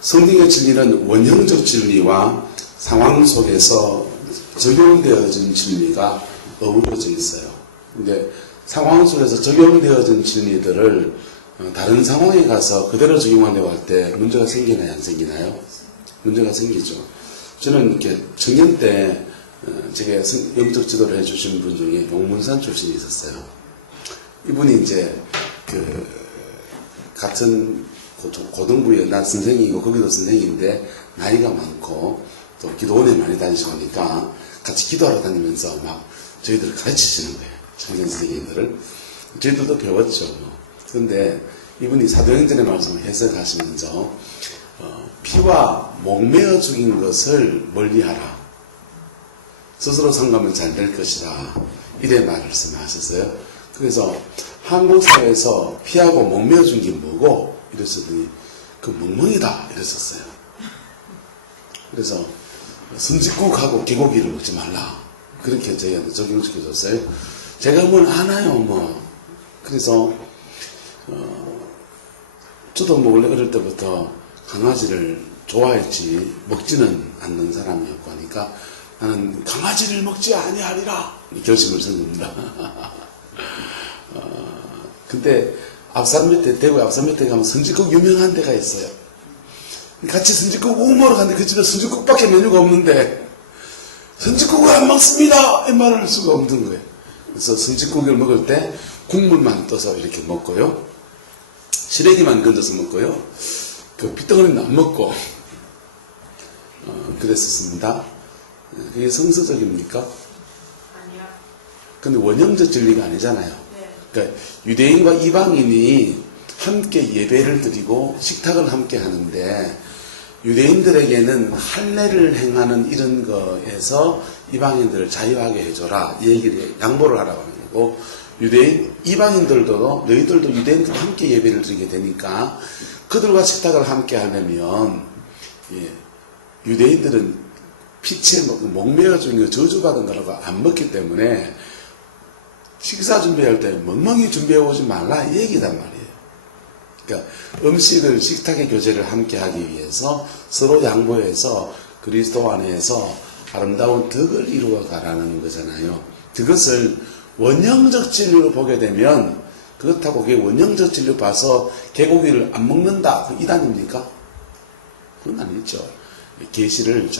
성경의 진리는 원형적 진리와 상황 속에서 적용되어진 진리가 어우러져 있어요. 근데 상황 속에서 적용되어진 진리들을 다른 상황에 가서 그대로 적용하려고 할 때 문제가 생기나요? 안 생기나요? 문제가 생기죠. 저는 이렇게 청년 때 제게 영적 지도를 해주신 분 중에 용문산 출신이 있었어요. 이분이 이제 같은 고등부에 난 선생이고 거기도 선생인데 나이가 많고 또 기도원에 많이 다니시고 하니까 같이 기도하러 다니면서 막 저희들을 가르치시는 거예요. 청년 선생님들을. 저희들도 배웠죠. 그런데 이분이 사도행전의 말씀을 해석하시면서 피와 목매어 죽인 것을 멀리하라. 스스로 상가면 잘 될 것이라. 이래 말씀하셨어요. 그래서 한국 사회에서 피하고 목매어 준 게 뭐고? 이랬더니 그 멍멍이다 이랬었어요. 그래서 순직국하고 개고기를 먹지 말라. 그렇게 저희한테 적용시켜줬어요. 제가 뭘 아나요 뭐. 그래서 저도 뭐 원래 어릴 때부터 강아지를 좋아했지 먹지는 않는 사람이었고 하니까 나는 강아지를 먹지 아니하리라 결심을 했습니다. 근데 대구 앞산 밑에 가면 선지국 유명한 데가 있어요. 같이 선지국 먹으러 갔는데 그 집에 선지국밖에 메뉴가 없는데 선지국을 안 먹습니다 이 말을 할 수가 없는 거예요. 그래서 선지국을 먹을 때 국물만 떠서 이렇게 먹고요, 시래기만 건져서 먹고요, 그 핏덩어리는 안 먹고 그랬었습니다. 그게 성서적입니까? 아니요. 근데 원형적 진리가 아니잖아요. 그러니까 유대인과 이방인이 함께 예배를 드리고 식탁을 함께 하는데 유대인들에게는 할례를 행하는 이런 거에서 이방인들을 자유하게 해줘라 얘기를 양보를 하라고 하는 거고, 이방인들도 너희들도 유대인들과 함께 예배를 드리게 되니까 그들과 식탁을 함께 하려면 유대인들은 피치에 목매어 주는 거 저주받은 거라고 안 먹기 때문에 식사 준비할 때 멍멍이 준비해 오지 말라 이 얘기단 말이에요. 그러니까 음식을 식탁의 교제를 함께 하기 위해서 서로 양보해서 그리스도 안에서 아름다운 덕을 이루어 가라는 거잖아요. 그것을 원형적 진리로 보게 되면 그렇다고 그게 원형적 진리로 봐서 개고기를 안 먹는다 그 이단입니까? 그건 아니죠. 계시를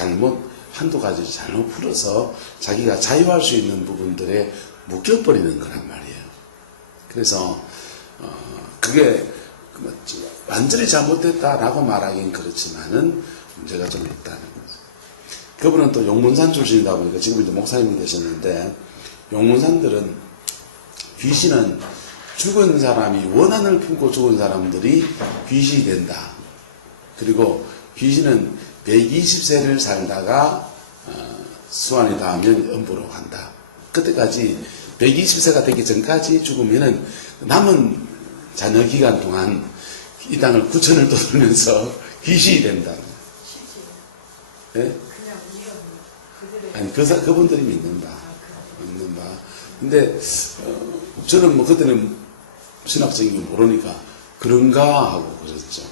한두 가지 잘못 풀어서 자기가 자유할 수 있는 부분들에 묶여버리는 거란 말이에요. 그래서 그게 완전히 잘못됐다라고 말하긴 그렇지만은 문제가 좀 있다는 거죠. 그분은 또 용문산 출신이다 보니까 지금 이제 목사님이 되셨는데, 용문산들은 귀신은 죽은 사람이 원한을 품고 죽은 사람들이 귀신이 된다. 그리고 귀신은 120세를 살다가 수환이 닿으면 음부로 간다. 그때까지 120세가 되기 전까지 죽으면은 남은 자녀 기간 동안 이 땅을 9천을 떠돌면서 귀신이 된다. 네? 아니 그분들이 믿는 바. 근데 저는 뭐 그때는 신학적인 게 모르니까 그런가 하고 그랬죠.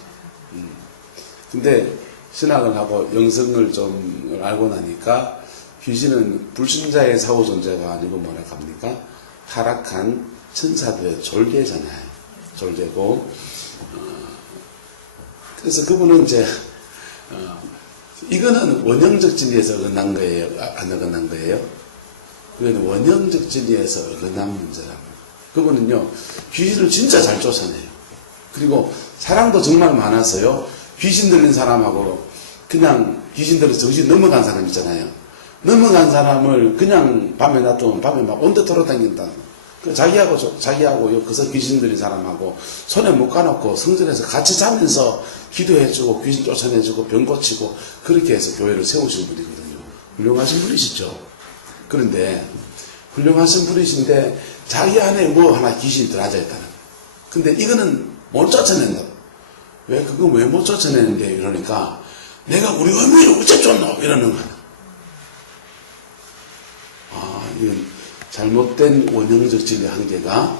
근데 신학을 하고 영성을 좀 알고 나니까 귀신은 불신자의 사후 존재가 아니고 뭐라 합니까? 타락한 천사들의 졸개잖아요. 졸개고 그래서 그분은 이제 이거는 원형적 진리에서 어긋난 거예요? 안 어긋난 거예요? 그거는 원형적 진리에서 어긋난 문제랍니다. 그분은요 귀신을 진짜 잘 쫓아내요. 그리고 사랑도 정말 많았어요. 귀신 들린 사람하고 그냥 귀신 들려서 정신 넘어간 사람 있잖아요. 넘어간 사람을 그냥 밤에 놔두면 밤에 막 온데 돌아다닌다. 자기하고 여기서 귀신 들린 사람하고 손에 묶어놓고 성전에서 같이 자면서 기도해주고 귀신 쫓아내주고 병 고치고 그렇게 해서 교회를 세우신 분이거든요. 훌륭하신 분이시죠. 그런데 훌륭하신 분이신데 자기 안에 뭐 하나 귀신이 들어앉아 있다는 거예요. 근데 이거는 못 쫓아낸다고. 왜 그거 왜 못 쫓아내는데 이러니까 내가 우리 어머니를 어째 쫓노 이러는 거야. 이건 잘못된 원형적 진리의 한계가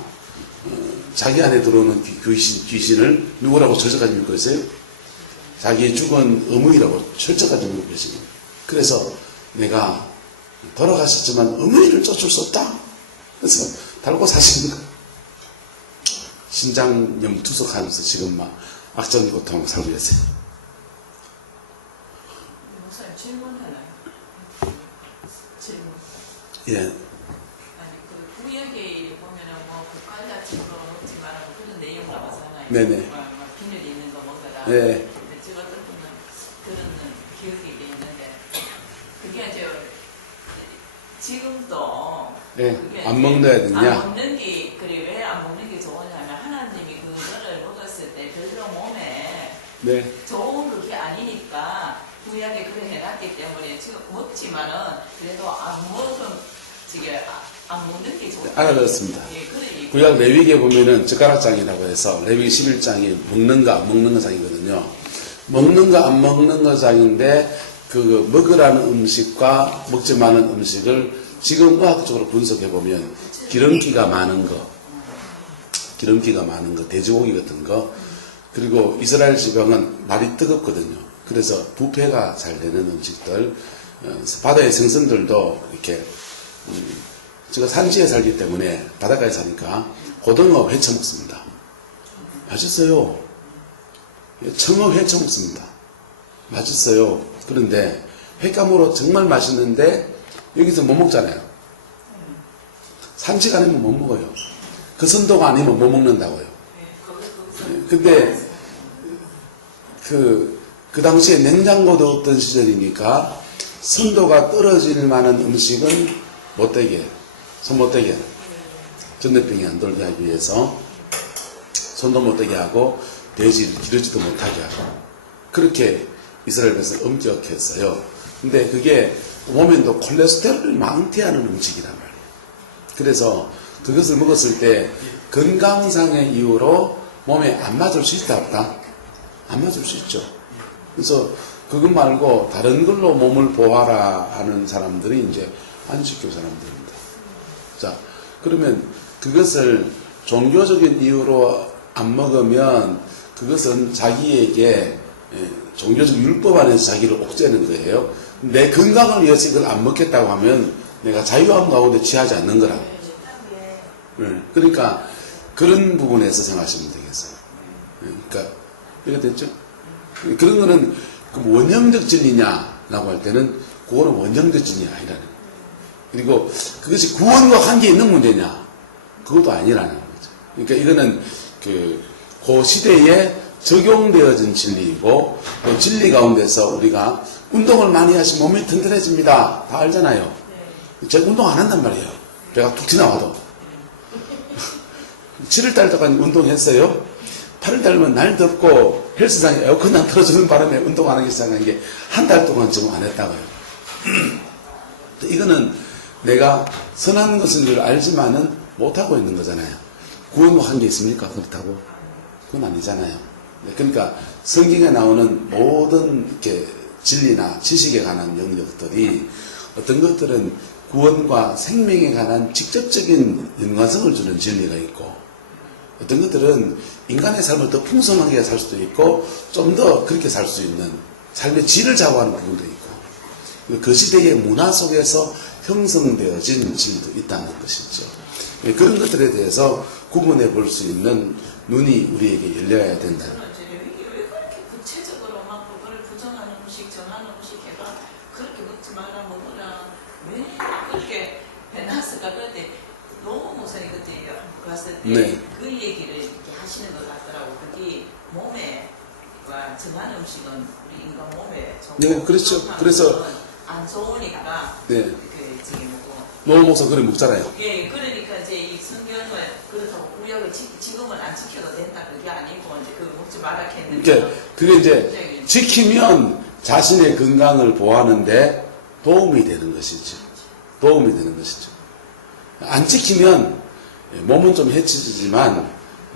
자기 안에 들어오는 귀신을 누구라고 저주까지 믿고 있어요? 자기의 죽은 어머니라고 철저까지 물고 계십니다. 그래서 내가 돌아가셨지만 어머니를 쫓을 수 없다. 그래서 달고 사시는 거예요. 신장염 투석하면서 지금 막 악전고통을 살고 계세요. 목사님 질문 하나요? 질문. 예. 아니 그 구약에 보면은 뭐 국갈 같은 거 먹지 말라고 그런 내용 나왔잖아요. 네네. 막 비늘 있는 거 먹어라. 네. 근데 제가 어떤 분은 그런 기억이 있는데 그게 이제 지금도 네. 그게 안 이제 먹어야 되냐? 안 먹는 게 그래 왜 안 먹는 게 좋으냐면 하나님이 그거를 먹었을 때 별로 몸에 네. 좋은 그게 아니니까 구약에 그래 해놨기 때문에 지금 먹지만은 그래도 안 먹은 지게 안 먹는 게 좋다. 알아들었습니다. 예, 그래. 구약 레위기에 보면은 젓가락장이라고 해서 레위기 11장이 먹는가 안 먹는 거 장이거든요. 먹는가 안 먹는 거 장인데 그 먹으라는 음식과 먹지 마는 음식을 지금 의학적으로 분석해 보면 기름기가 많은 거, 돼지고기 같은 거, 그리고 이스라엘 지방은 날이 뜨겁거든요. 그래서 부패가 잘 되는 음식들, 바다의 생선들도 이렇게 제가 산지에 살기 때문에 바닷가에 사니까 고등어 회쳐 먹습니다. 맛있어요. 청어 회쳐 먹습니다. 맛있어요. 그런데 횟감으로 정말 맛있는데 여기서 못 먹잖아요. 산지가 아니면 못 먹어요. 그 선도가 아니면 못 먹는다고요. 근데 그 당시에 냉장고도 없던 시절이니까 선도가 떨어질 만한 음식은 못되게, 손 못되게, 전염병이 안 돌게 하기 위해서 손도 못되게 하고 돼지를 기르지도 못하게 하고 그렇게 이스라엘 백성을 엄격했어요. 근데 그게 몸에도 콜레스테롤을 망태하는 음식이란 말이에요. 그래서 그것을 먹었을 때 건강상의 이유로 몸에 안 맞을 수 있다 없다? 안 맞을 수 있죠. 그래서 그것 말고 다른 걸로 몸을 보호하라 하는 사람들이 이제 안식교 사람들입니다. 자, 그러면 그것을 종교적인 이유로 안 먹으면 그것은 자기에게 종교적 율법 안에서 자기를 옥죄는 거예요. 내 건강을 위해서 이걸 안 먹겠다고 하면 내가 자유함 가운데 취하지 않는 거라고. 그러니까 그런 부분에서 생각하시면 되겠어요. 그러니까 이거 됐죠? 그런 거는 원형적 진리냐라고 할 때는 그거는 원형적 진리 아니라는 거예요. 그리고 그것이 구원과 관계 있는 문제냐? 그것도 아니라는 거죠. 그러니까 이거는 그 시대에 적용되어진 진리이고 그 진리 가운데서 우리가 운동을 많이 하시면 몸이 튼튼해집니다. 다 알잖아요. 제가 운동 안 한단 말이에요. 배가 툭 튀나와도. 7월달 동안 운동했어요. 8월달면 날 덥고 헬스장에 에어컨 안 틀어주는 바람에 운동 안 하기 시작한 게 한 달 동안 지금 안 했다고요. 이거는 내가 선한 것인 줄 알지만은 못하고 있는 거잖아요. 구원과 관계 있습니까? 그렇다고? 그건 아니잖아요. 그러니까 성경에 나오는 모든 이렇게 진리나 지식에 관한 영역들이 어떤 것들은 구원과 생명에 관한 직접적인 연관성을 주는 진리가 있고 어떤 것들은 인간의 삶을 더 풍성하게 살 수도 있고 좀 더 그렇게 살 수 있는 삶의 질을 좌우하는 부분도 있고 그 시대의 문화 속에서 형성되어진 질도 있다는 것이죠. 그런 것들에 대해서 구분해 볼 수 있는 눈이 우리에게 열려야 된다. 왜 그렇게 구체적으로 막 그거를 부정하는 음식, 정하는 음식 해가 그렇게 먹지 마라 먹어라 왜 그렇게 해놨을까? 그런데 너무 목사님 그때 갔을 때 네. 그 얘기를 이렇게 하시는 것 같더라고. 그게 몸에 정한 음식은 우리 인간 몸에 좋고 네, 그렇죠. 그래서 안 좋으니까 네. 그 저기 뭐고 노 먹어서 그래 먹잖아요. 예, 그러니까 이제 이 성경을 그렇다고 구약을 지금은 안 지켜도 된다 그게 아니고 이제 그 먹지 말라 했는데 그게 이제 지키면 자신의 건강을 보호하는데 도움이 되는 것이죠. 도움이 되는 것이죠. 안 지키면 몸은 좀 해치지만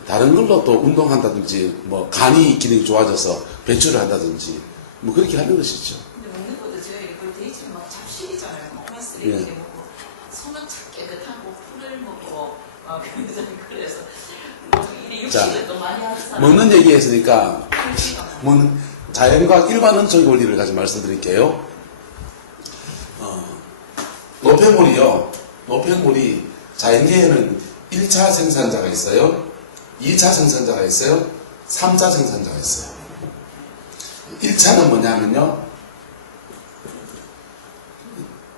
다른 걸로 또 운동한다든지 뭐 간이 기능이 좋아져서 배출을 한다든지 뭐 그렇게 하는 것이죠. 근데 먹는 것도 제가 이걸 돼지는 막 잡식이잖아요. 막 쓰레기 예. 이렇게 먹고 손은 참 깨끗하고 풀을 먹고 그래서 이래 자, 육식을 또 많이 하는 사람 먹는 얘기 했으니까 자연과학 일반 원칙 원리를 가지고 말씀드릴게요. 노폐물이요. 노폐물이 자연계에는 1차 생산자가 있어요. 2차 생산자가 있어요. 3차 생산자가 있어요. 1차는 뭐냐면요.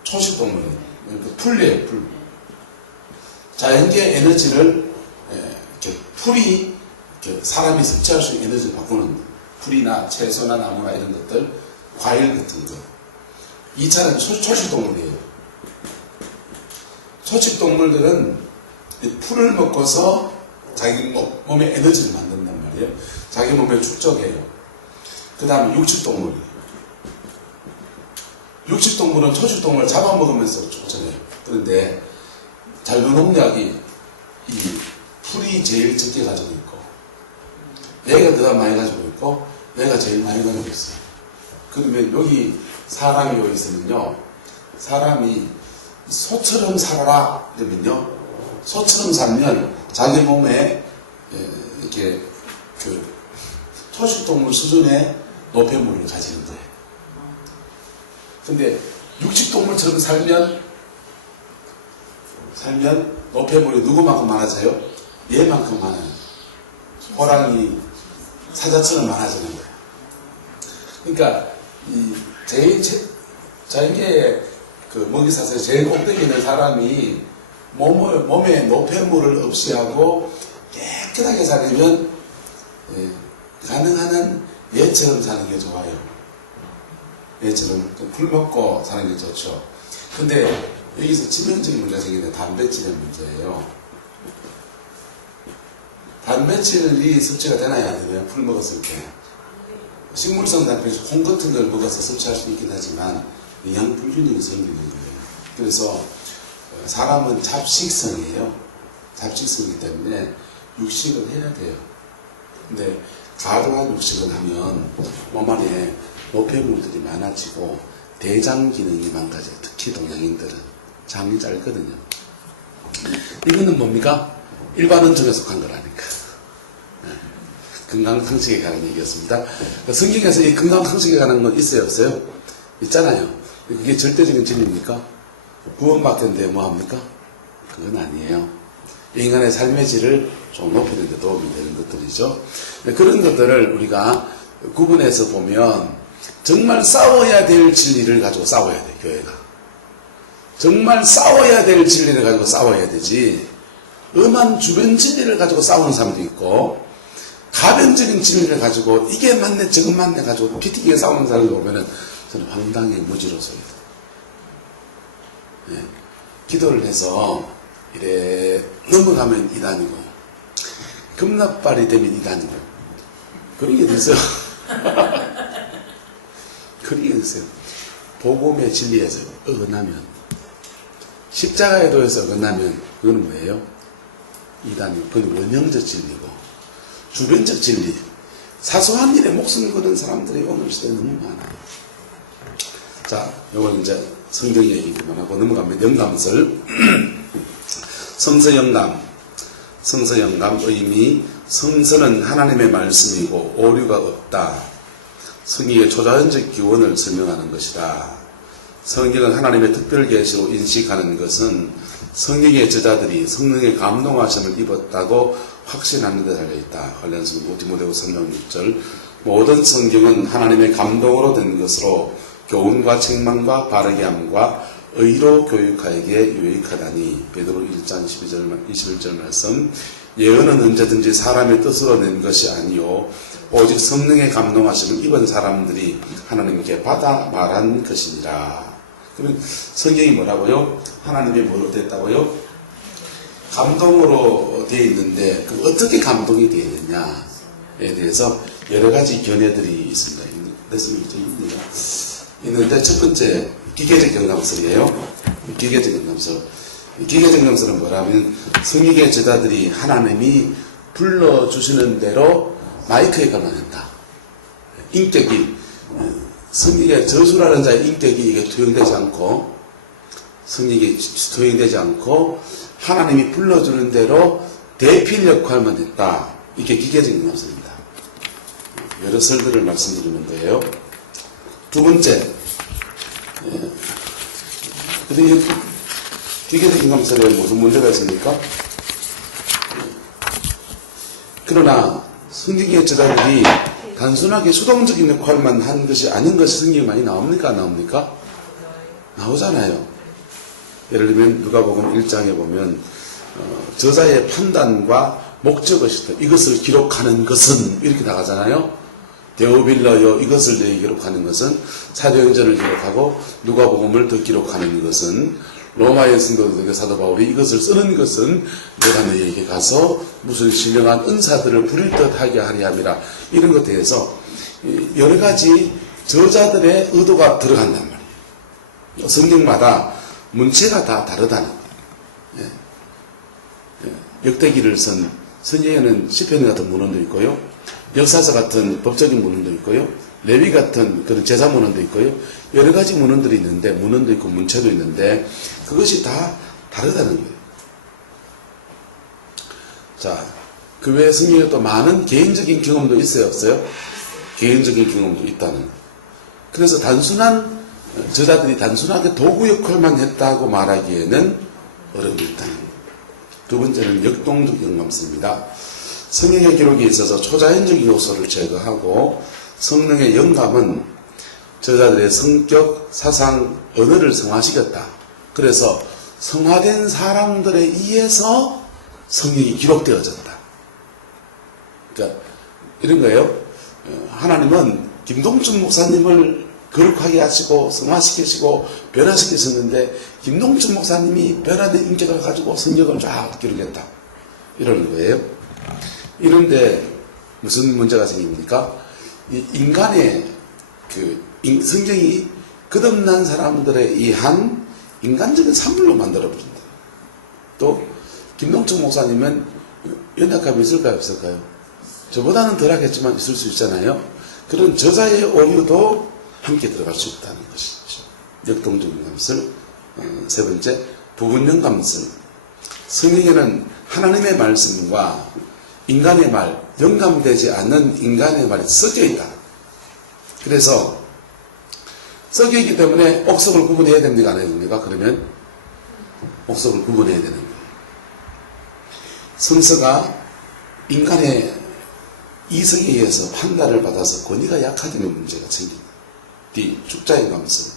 초식동물, 풀이에요, 풀. 자연계 에너지를 이렇게 풀이 이렇게 사람이 섭취할 수 있는 에너지를 바꾸는 풀이나 채소나 나무나 이런 것들, 과일 같은 거. 2차는 초식동물이에요. 초식동물들은 풀을 먹고서 자기 몸에 에너지를 만든단 말이에요. 자기 몸에 축적해요. 그 다음에 육식동물이에요. 육식동물은 초식동물을 잡아먹으면서 축적해요. 그런데 자유농약이 이 풀이 제일 적게 가지고 있고, 얘가 더 많이 가지고 있고, 얘가 제일 많이 가지고 있어요. 그러면 여기 사람이 여기 있으면요, 사람이 소처럼 살아라 그러면요, 소처럼 살면 자기 몸에 이렇게 그 초식동물 수준의 노폐물을 가지는 거예요. 근데 육식동물처럼 살면 노폐물이 누구만큼 많아져요? 얘만큼 많아요. 호랑이, 사자처럼 많아지는 거예요. 그러니까 이 제일 자연계의 그 먹이사슬 제일 꼭대기 있는 사람이 몸에 노폐물을 없이 하고 깨끗하게 살려면 가능한 한 얘처럼 사는 게 좋아요. 얘처럼 풀 먹고 사는 게 좋죠. 근데 여기서 치명적인 문제가 생기는데 단백질의 문제예요. 단백질이 섭취가 되나요? 안 되나요? 풀 먹었을 때. 식물성 단백질, 콩 같은 걸 먹어서 섭취할 수 있긴 하지만 영양 불균형이 생기는 거예요. 그래서 사람은 잡식성이에요. 잡식성이기 때문에 육식을 해야 돼요. 근데 과도한 육식을 하면 몸 안에 노폐물들이 많아지고 대장 기능이 망가져요. 특히 동양인들은 장이 짧거든요. 이거는 뭡니까? 일반 원칙에 속한 거라니까. 건강상식에 관한 얘기였습니다. 성경에서 이 건강상식에 관한 건 있어요, 없어요? 있잖아요. 그게 절대적인 진리입니까? 구원받겠는데 뭐합니까? 그건 아니에요. 인간의 삶의 질을 좀 높이는 데 도움이 되는 것들이죠. 그런 것들을 우리가 구분해서 보면 정말 싸워야 될 진리를 가지고 싸워야 돼, 교회가. 정말 싸워야 될 진리를 가지고 싸워야 되지. 엄한 주변 진리를 가지고 싸우는 사람도 있고, 가변적인 진리를 가지고 이게 맞네, 저건 맞네 가지고 피튀기게 싸우는 사람을 보면은 저는 황당히 무지로서요. 네. 기도를 해서 이래 넘어가면 이단이고 급납발이 되면 이단이고 그런 게 있어요. 그런 게 있어요. 복음의 진리에서 어긋나면, 십자가의 도에서 어긋나면 그건 뭐예요? 이단이고, 그건 원형적 진리고 주변적 진리, 사소한 일에 목숨을 거는 사람들이 오늘 시대에 너무 많아요. 자, 요건 이제 성경 얘기 그만하고 넘어가면 영감설. 성서영감. 성서영감 의미, 성서는 하나님의 말씀이고 오류가 없다. 성경의 초자연적 기원을 설명하는 것이다. 성경은 하나님의 특별 계시로 인식하는 것은 성경의 저자들이 성령의 감동하심을 입었다고 확신하는 데 달려있다. 관련성 디모데후서 3장 6절. 모든 성경은 하나님의 감동으로 된 것으로 교훈과 책망과 바르게 함과 의로 교육하에게 유익하다니. 베드로 1장 21절 말씀. 예언은 언제든지 사람의 뜻으로 낸 것이 아니요 오직 성령의 감동하심을 입은 사람들이 하나님께 받아 말한 것이니라. 그러면 성경이 뭐라고요? 하나님의 뭐로 됐다고요? 감동으로 되어 있는데 그 어떻게 감동이 되어 있느냐에 대해서 여러 가지 견해들이 있습니다. 있는데 첫 번째 기계적 영감설이에요. 기계적 영감설. 기계적 영감설은 뭐라면 성경의 저자들이 하나님이 불러주시는 대로 마이크에 걸어낸다. 인격이 성경의 저주라는 자의 인격이 이게 투영되지 않고 성경이 투영되지 않고 하나님이 불러주는 대로 대필 역할만 했다. 이게 기계적인 영감설입니다. 여러 설들을 말씀드리는 거예요. 두 번째, 근데 기계적 인감설에 무슨 문제가 있습니까? 그러나 성경의 저자들이 단순하게 수동적인 역할만 한 것이 아닌 것이 성경에 많이 나옵니까? 안 나옵니까? 나오잖아요. 예를 들면 누가복음 1장에 보면 저자의 판단과 목적의식, 이것을 기록하는 것은 이렇게 나가잖아요. 데오빌러여 이것을 내 기록하는 것은 사도행전을 기록하고 누가복음을 더 기록하는 것은 로마의 성도들에게 사도 바울이 이것을 쓰는 것은 내가 너희에게 가서 무슨 신령한 은사들을 부릴 듯 하게 하리 함이라. 이런 것에 대해서 여러 가지 저자들의 의도가 들어간단 말이에요. 성경마다 문체가 다 다르다는 거예요. 역대기를 쓴 성경에는 시편 같은 문헌도 있고요. 역사서 같은 법적인 문헌도 있고요. 레위 같은 그런 제사 문헌도 있고요. 여러 가지 문헌들이 있는데, 문헌도 있고 문체도 있는데, 그것이 다 다르다는 거예요. 자, 그 외에 성경에 또 많은 개인적인 경험도 있어요, 없어요? 개인적인 경험도 있다는 거예요. 그래서 저자들이 단순하게 도구 역할만 했다고 말하기에는 어려움이 있다는 거예요. 두 번째는 역동적 영감서입니다. 성경의 기록에 있어서 초자연적인 요소를 제거하고 성령의 영감은 저자들의 성격, 사상, 언어를 성화시켰다. 그래서 성화된 사람들에 의해서 성경이 기록되어졌다. 그러니까 이런 거예요. 하나님은 김동춘 목사님을 거룩하게 하시고 성화시키시고 변화시키셨는데 김동춘 목사님이 변화된 인격을 가지고 성경을 쫙 기록했다. 이러는 거예요. 이런데 무슨 문제가 생깁니까? 이 인간의 성경이 거듭난 사람들에 의한 인간적인 산물로 만들어버린다. 또 김동춘 목사님은 연약함이 있을까요, 없을까요? 저보다는 덜하겠지만 있을 수 있잖아요. 그런 저자의 오류도 함께 들어갈 수 있다는 것이죠. 역동적 영감설. 세 번째, 부분 영감설. 성경에는 하나님의 말씀과 인간의 말, 영감되지 않는 인간의 말이 섞여 있다. 그래서 섞여 있기 때문에 옥석을 구분해야 됩니까? 안 해야 됩니까? 그러면 옥석을 구분해야 되는 거예요. 성서가 인간의 이성에 의해서 판단을 받아서 권위가 약화되는 문제가 생긴다. D. 축자의 감성.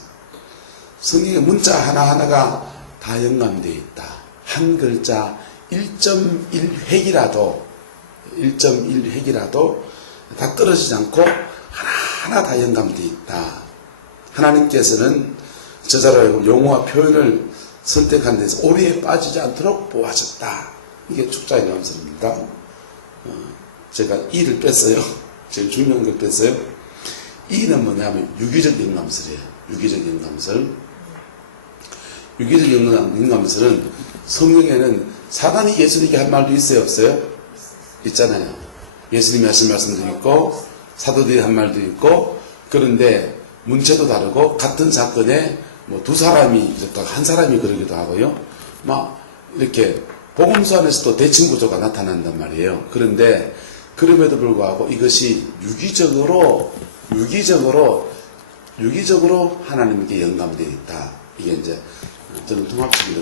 성경의 문자 하나하나가 다 영감되어 있다. 한 글자 1.1획이라도 다 떨어지지 않고 하나하나 다 영감되어 있다. 하나님께서는 저자로 하여금 용어와 표현을 선택한 데서 오류에 빠지지 않도록 보아줬다. 이게 축자의 감성입니다. 제가 이를 뺐어요. 제일 중요한 걸 뺐어요. 이는 뭐냐면 유기적 영감설이에요. 유기적 영감설. 유기적 영감설은 성경에는 사단이 예수님에게 한 말도 있어요, 없어요? 있잖아요. 예수님이 하신 말씀도 있고 사도들이 한 말도 있고. 그런데 문체도 다르고 같은 사건에 뭐 두 사람이 이렇다가 한 사람이 그러기도 하고요. 막 이렇게 복음서 안에서도 대칭 구조가 나타난단 말이에요. 그런데 그럼에도 불구하고 이것이 유기적으로 하나님께 영감되어 있다. 이게 이제 저는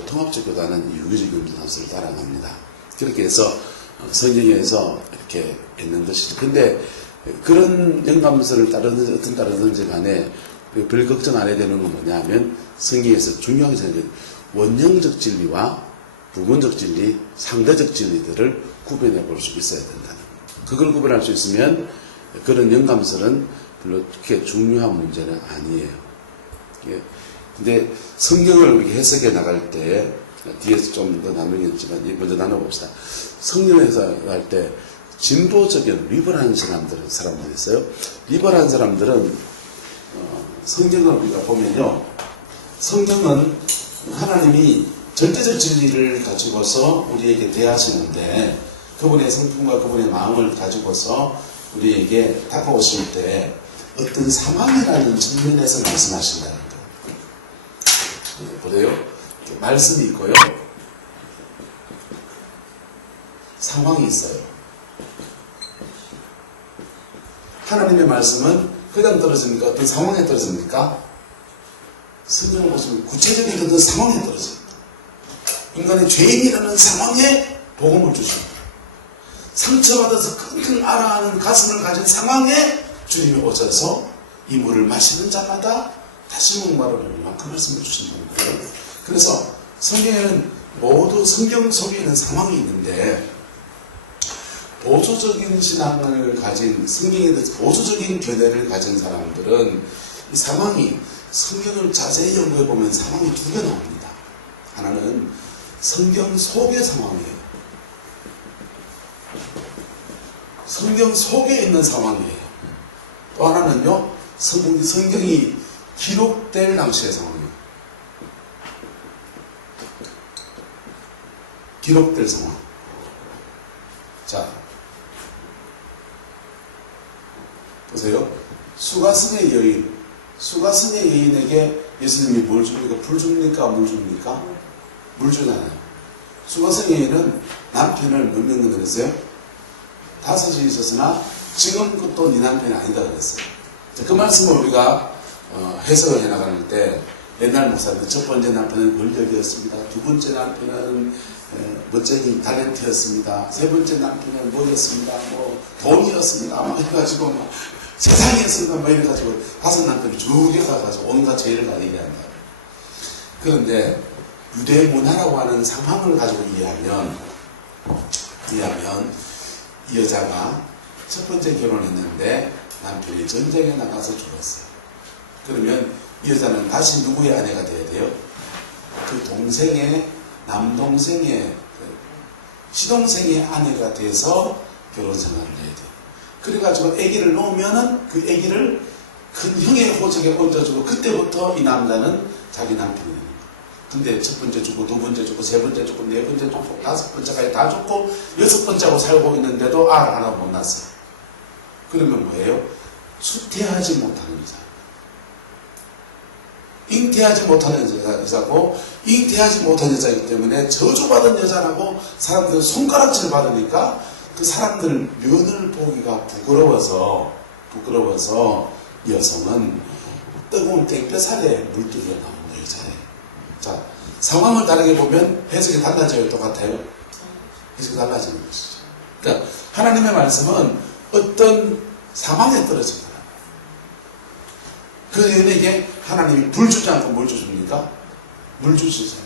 통합적보다는 유기적 영감설을 따라갑니다. 그렇게 해서 성경에서 이렇게 있는 것이죠. 근데 그런 영감설을 따르든지 간에 별 걱정 안 해야 되는 건 뭐냐면 성경에서 중요하게 생각해요. 원형적 진리와 부분적 진리, 상대적 진리들을 구분해 볼 수 있어야 된다는 거예요. 그걸 구분할 수 있으면 그런 영감설은 별로 그렇게 중요한 문제는 아니에요. 근데 성경을 이렇게 해석해 나갈 때, 뒤에서 좀 더 나누겠지만, 먼저 나눠봅시다. 성경을 해석할 때, 진보적인, 리버럴한 사람들이 있어요. 리버럴한 사람들은, 성경을 우리가 보면요. 성경은 하나님이 절대적 진리를 가지고서 우리에게 대하시는데, 그분의 성품과 그분의 마음을 가지고서 우리에게 다가오실 때 어떤 상황이라는 측면에서 말씀하신다는 거예요. 보세요. 말씀이 있고요. 상황이 있어요. 하나님의 말씀은 그냥 떨어집니까? 어떤 상황에 떨어집니까? 성경을 보시면 구체적인 어떤 상황에 떨어집니다. 인간의 죄인이라는 상황에 복음을 주십니다. 상처받아서 끙끙 앓아하는 가슴을 가진 상황에 주님이 오셔서 이 물을 마시는 자마다 다시 목마르는 이만 그 말씀을 주신다는 거예요. 그래서 성경에는 모두 성경 속에 있는 상황이 있는데 보수적인 신앙을 가진 성경에 대해서 보수적인 견해를 가진 사람들은 이 상황이 성경을 자세히 연구해 보면 상황이 두 개 나옵니다. 하나는 성경 속의 상황이에요. 성경 속에 있는 상황이에요. 또 하나는요, 성경이 기록될 당시의 상황이에요. 기록될 상황. 자, 보세요. 수가성의 여인에게 예수님이 뭘 줍니까? 불 줍니까? 물 줍니까? 물 주잖아요. 수가성의 여인은 남편을 몇 명 그랬어요? 5이 있었으나 지금 그것도 네 남편이 아니다 그랬어요. 그 말씀을 우리가 해석을 해나가는 때 옛날 목사들 첫 번째 남편은 권력이었습니다. 두 번째 남편은 멋쟁이 탤런트였습니다. 세 번째 남편은 뭐였습니다. 뭐 돈이었습니다. 막 해가지고 막 세상이었습니다. 막 이래가지고 5 남편이 쭉 가가지고 온갖 죄를 다 얘기한다. 그런데 유대 문화라고 하는 상황을 가지고 이해하면 이 여자가 첫 번째 결혼했는데 남편이 전쟁에 나가서 죽었어요. 그러면 이 여자는 다시 누구의 아내가 돼야 돼요? 그 동생의 남동생의 시동생의 아내가 돼서 결혼 생활을 해야 돼요. 그래가지고 아기를 놓으면은 그 아기를 큰 형의 호적에 얹어주고 그때부터 이 남자는 자기 남편이 됩니다. 근데 첫 번째 죽고 두 번째 죽고 세 번째 죽고 네 번째 죽고 5번째까지 다 죽고 6번째하고 살고 있는데도 알 하나 못 낳았어요. 그러면 뭐예요? 수태하지 못하는 여자. 잉태하지 못하는 여자고 잉태하지 못한 여자이기 때문에 저주받은 여자라고 사람들은 손가락질 받으니까 그 사람들 면을 보기가 부끄러워서 여성은 뜨거운 땡볕살에 물들여 나오는 여자예요. 자, 상황을 다르게 보면 해석이 달라져요? 똑같아요? 해석이 달라지는 것이죠. 그러니까 하나님의 말씀은 어떤 상황에 떨어집니다. 그 여인에게 하나님이 불 주지 않고 뭘 주십니까? 물 주시잖아요.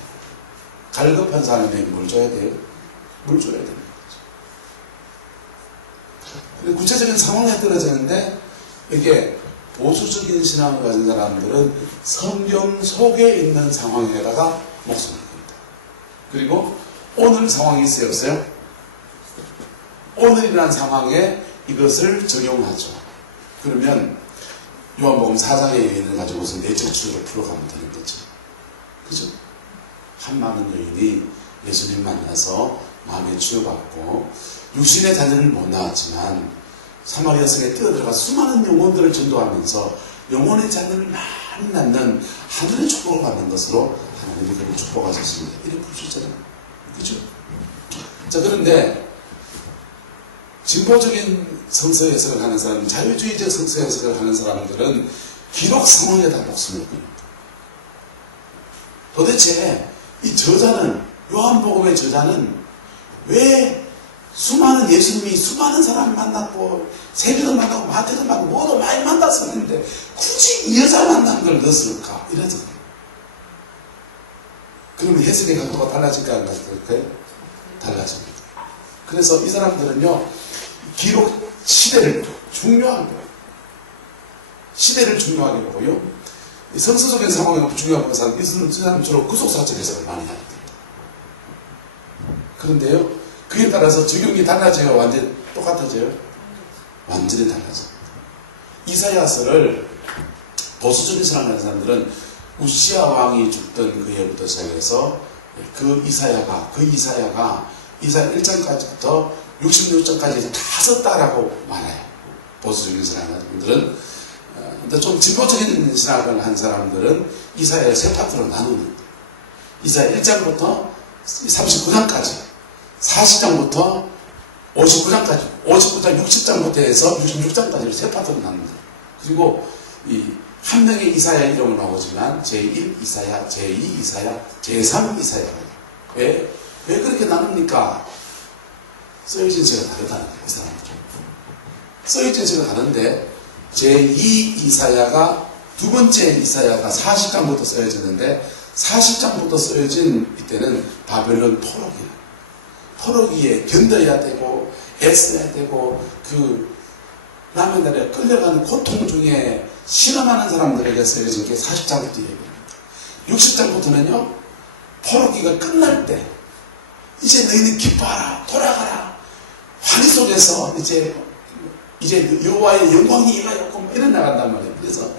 갈급한 사람에게 뭘 줘야 돼요? 물 줘야 됩니다. 구체적인 상황에 떨어지는데 이게 보수적인 신앙을 가진 사람들은 성경 속에 있는 상황에다가 목숨을 겁니다. 그리고 오늘 상황이 있어요, 없어요? 오늘이라는 상황에 이것을 적용하죠. 그러면 요한복음 4장의 여인을 가지고서 내적 추구를 풀어가면 되는 거죠. 그죠? 한 많은 여인이 예수님 만나서 마음에 치유받고 육신의 자녀를 못 낳았지만 사마리아 성에 뛰어들어가 수많은 영혼들을 전도하면서 영혼의 자녀를 많이 낳는 하늘의 축복을 받는 것으로 하나님이 그를 축복하셨습니다. 이렇게 보셨잖아요. 그죠? 자, 그런데 진보적인 성서 해석을 하는 사람, 자유주의적 성서 해석을 하는 사람들은 기록 상황에다 목숨을 겁니다. 도대체 이 저자는, 요한복음의 저자는 왜 수많은 예수님이 수많은 사람 만났고 세례도 만나고 마태도 만나고 뭐도 많이 만났었는데 굳이 이 여자 만난 걸 넣었을까? 이러죠. 그러면 해석의 각도가 달라질까 안 달라질까요? 달라집니다. 그래서 이 사람들은요, 기록 시대를 중요한 거예요. 시대를 중요하게 보고요. 성서적인 상황이 중요한 사람, 이 사람은 주로 구속사적 해석을 많이 합니다. 그런데요, 그에 따라서 적용이 달라져요? 완전히 똑같아져요? 완전히 달라져요. 이사야서를 보수적인 신앙하는 사람들은 우시아 왕이 죽던 그 해부터 시작해서 이사야 1장까지부터 66장까지 다 썼다라고 말해요. 보수적인 신앙하는 분들은. 근데 좀 진보적인 신앙을 한 사람들은 이사야를 세 파트로 나눕니다. 이사야 1장부터 39장까지 40장부터 59장까지, 59장, 60장부터 해서 66장까지를 세 파트로 나눕니다. 그리고 이 한 명의 이사야 이름은 나오지만 제1 이사야, 제2 이사야, 제3 이사야. 왜 그렇게 나눕니까? 쓰여진 시가 다르다는 거예요. 이 사람은. 쓰여진 시가 다른데 제2 이사야가 두 번째 이사야가 40장부터 쓰여졌는데 40장부터 쓰여진 이때는 바벨론 포로기에 견뎌야 되고 애써야 되고 그 남의 나라에 끌려가는 고통 중에 실험하는 사람들에게 쓰여진 게 40장부터 얘기합니다. 60장부터는요 포로기가 끝날 때 이제 너희는 기뻐하라 돌아가라 환희 속에서 이제 여호와의 영광이 임하였고 뭐 이런 나간단 말이에요. 그래서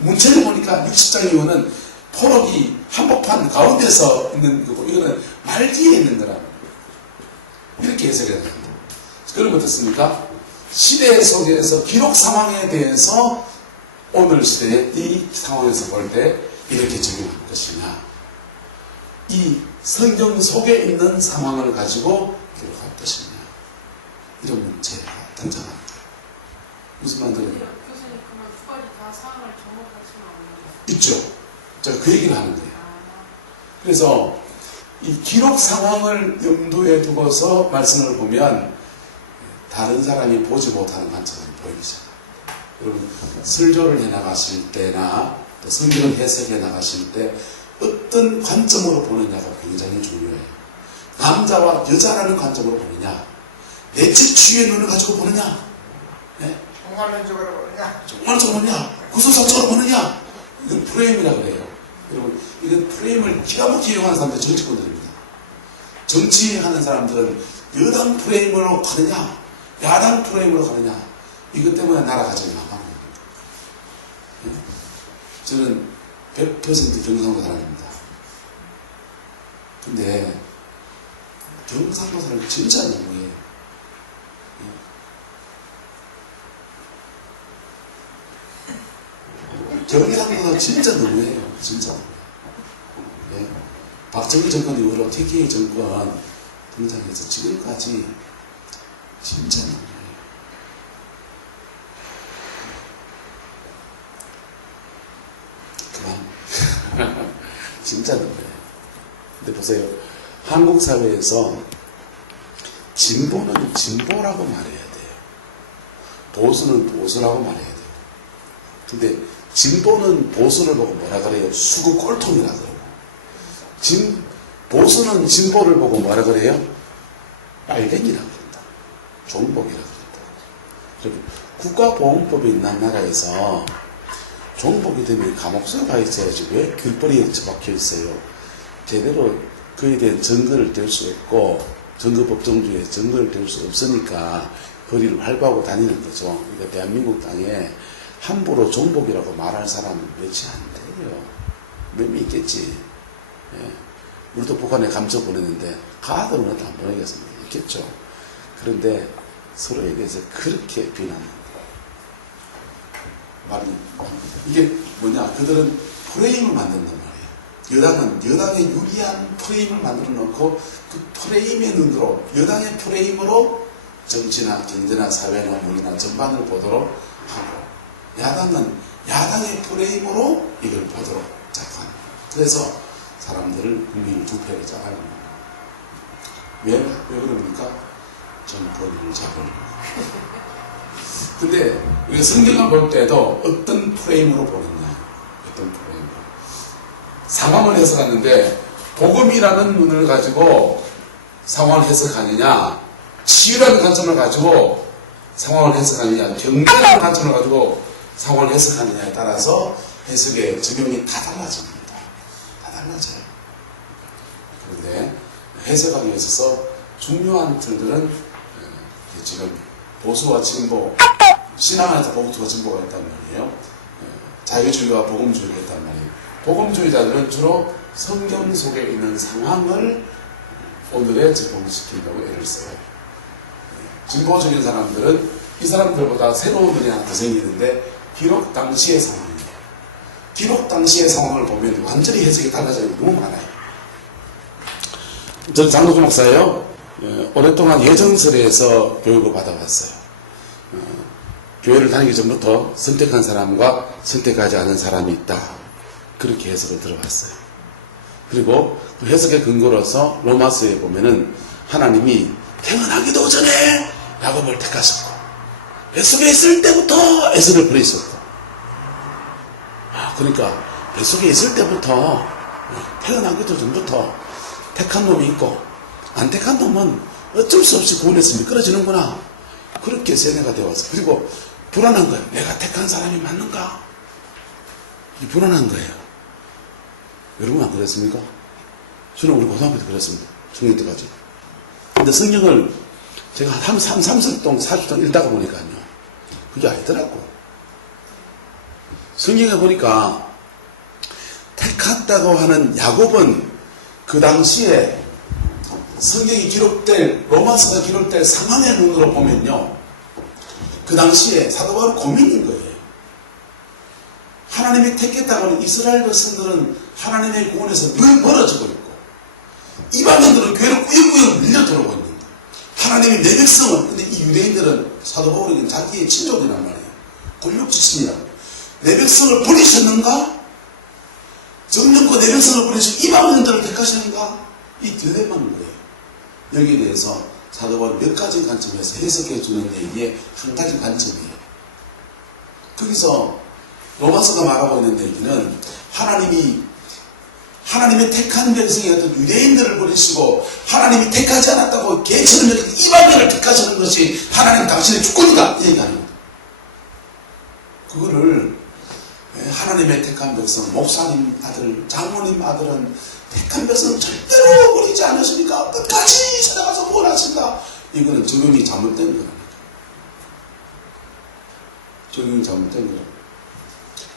문체를 보니까 60장 이후는 포로기 한복판 가운데서 있는 거고 이거는 말 뒤에 있는 거라 이렇게 해석해야 됩니다. 그럼 어떻습니까? 시대 속에서 기록 상황에 대해서 오늘 시대의 이 상황에서 볼 때 이렇게 적용할 것이냐 이 성경 속에 있는 상황을 가지고 기록할 것이냐 이런 문제가 등장합니다. 무슨 말인가요? 교수님 그러면 두 가지 다 상황을 접목할 수는 없는 거예요? 있죠. 제가 그 얘기를 하는 거예요. 그래서 이 기록 상황을 염두에 두고서 말씀을 보면 다른 사람이 보지 못하는 관점을 보이잖아요. 여러분 설교를 해나가실 때나 또 성경을 해석해 나가실 때 어떤 관점으로 보느냐가 굉장히 중요해요. 남자와 여자라는 관점으로 보느냐 내 지추의 눈을 가지고 보느냐 종말론적으로 보느냐 정말적으로 보느냐 구속사적으로 보느냐 이건 프레임이라 그래요. 여러분 이건 프레임을 기가 막히게 이용하는 사람들이 정치권들입니다. 정치하는 사람들은 여당 프레임으로 가느냐 야당 프레임으로 가느냐 이것 때문에 나라가 지금 나가는 겁니다. 저는 100% 경상도 사람입니다. 근데 경상도 사람 진짜 너무해요. 경상도가 진짜 너무해요. 진짜. 예. 박정희 정권 이후로 TK 정권 등장해서 지금까지 진짜 너무해요. 그만. 진짜 너무해요. 근데 보세요. 한국 사회에서 진보는 진보라고 말해야 돼요. 보수는 보수라고 말해야 돼요. 근데 진보는 보수를 보고 뭐라 그래요? 수구 꼴통이라 그래요. 보수는 진보를 보고 뭐라 그래요? 빨갱이라 그런다. 종복이라 그런다. 국가보훈법이 있는 나라에서 종복이 되면 감옥소에 가 있어야지 왜 길거리에 처박혀 있어요? 제대로 그에 대한 증거를 댈 수 없고 증거법정주의에 증거를 댈 수 없으니까 거리를 활보하고 다니는 거죠. 그러니까 대한민국 땅에 함부로 종복이라고 말할 사람은 몇이 안 돼요. 몇이 있겠지. 예. 우리도 북한에 감춰 보냈는데 가들은 안 보내겠습니다. 있겠죠. 그런데 서로에 대해서 그렇게 비난합니다. 말이 이게 뭐냐? 그들은 프레임을 만든단 말이에요. 여당의 유리한 프레임을 만들어 놓고 그 프레임의 눈으로 여당의 프레임으로 정치나 경제나 사회나 문화나 전반을 보도록 하고 야당은 야당의 프레임으로 이걸 보도록 작하는 거예요. 그래서 사람들을 국민을 두 패로 짜가는 거예요. 왜 그럽니까? 정권을 잡으려고. 근데 우리가 성경을 볼 때도 어떤 프레임으로 보느냐, 어떤 프레임으로 상황을 해석하는데 복음이라는 눈을 가지고 상황을 해석하느냐, 치유라는 관점을 가지고 상황을 해석하느냐, 경제라는 관점을 가지고 상황을 해석하느냐에 따라서 해석의 적용이 다 달라집니다. 다 달라져요. 그런데 해석하기 위해서 중요한 틀들은 지금 보수와 진보, 신앙 안에서 보수와 진보가 있단 말이에요. 자유주의와 복음주의가 있단 말이에요. 복음주의자들은 주로 성경 속에 있는 상황을 오늘에 적용시키려고 애를 써요. 진보적인 사람들은 이 사람들보다 새로운 눈이 하나 더 생기는데 기록 당시의 상황입니다. 기록 당시의 상황을 보면 완전히 해석이 달라져요. 너무 많아요. 저는 장도주 목사예요. 오랫동안 예정설에서 교육을 받아왔어요. 교회를 다니기 전부터 선택한 사람과 선택하지 않은 사람이 있다. 그렇게 해석을 들어왔어요. 그리고 그 해석의 근거로서 로마서에 보면은 하나님이 태어나기도 전에 야곱을 택하셨고 뱃속에 있을 때부터 에서를 버리셨고, 그러니까 뱃속에 있을 때부터 태어나기도 전부터 택한 놈이 있고 안 택한 놈은 어쩔 수 없이 구원에서 미끄러지는구나. 그렇게 세뇌가 되어서, 그리고 불안한 거예요. 내가 택한 사람이 맞는가? 이 불안한 거예요. 여러분 안 그랬습니까? 저는 우리 고등학교 때 그랬습니다. 중학교 때까지. 근데 성경을 제가 한 3설 4주 읽다가 보니까요, 그게 아니더라고. 성경에 보니까 택했다고 하는 야곱은 그 당시에 성경이 기록될, 로마서가 기록될 상황의 눈으로 보면요, 그 당시에 사도 바울은 고민인 거예요. 하나님이 택했다고 하는 이스라엘 백성들은 하나님의 구원에서 늘 멀어지고 있고, 이방인들은 교회로 꾸역꾸역 밀려 들어오고 있는 거예요. 하나님이 내 백성은, 근데 이 유대인들은 사도 바울에게는 자기의 친족이란 말이에요. 권력지심이라고. 내 백성을 버리셨는가? 정령코 내 백성을 버리시고 이방인들을 택하시는가? 이 딜레마인 거예요. 여기에 대해서 사도 바울은 몇 가지 관점에서 해석해 주는 얘기의 한 가지 관점이에요. 거기서 로마서가 말하고 있는 얘기는 하나님의 택한 백성이 어떤 유대인들을 버리시고 하나님이 택하지 않았다고 개처럼 이방인을 택하시는 것이 하나님 당신의 주권이다, 이 얘기하는 거예요. 그거를 하나님의 택한 백성, 목사님 아들, 장로님 아들은 택한 백성을 절대로 버리지 않으시니까 끝까지 살아가서 뭘 하신다. 이거는 적용이 잘못된 거라니까. 적용이 잘못된 거라니까.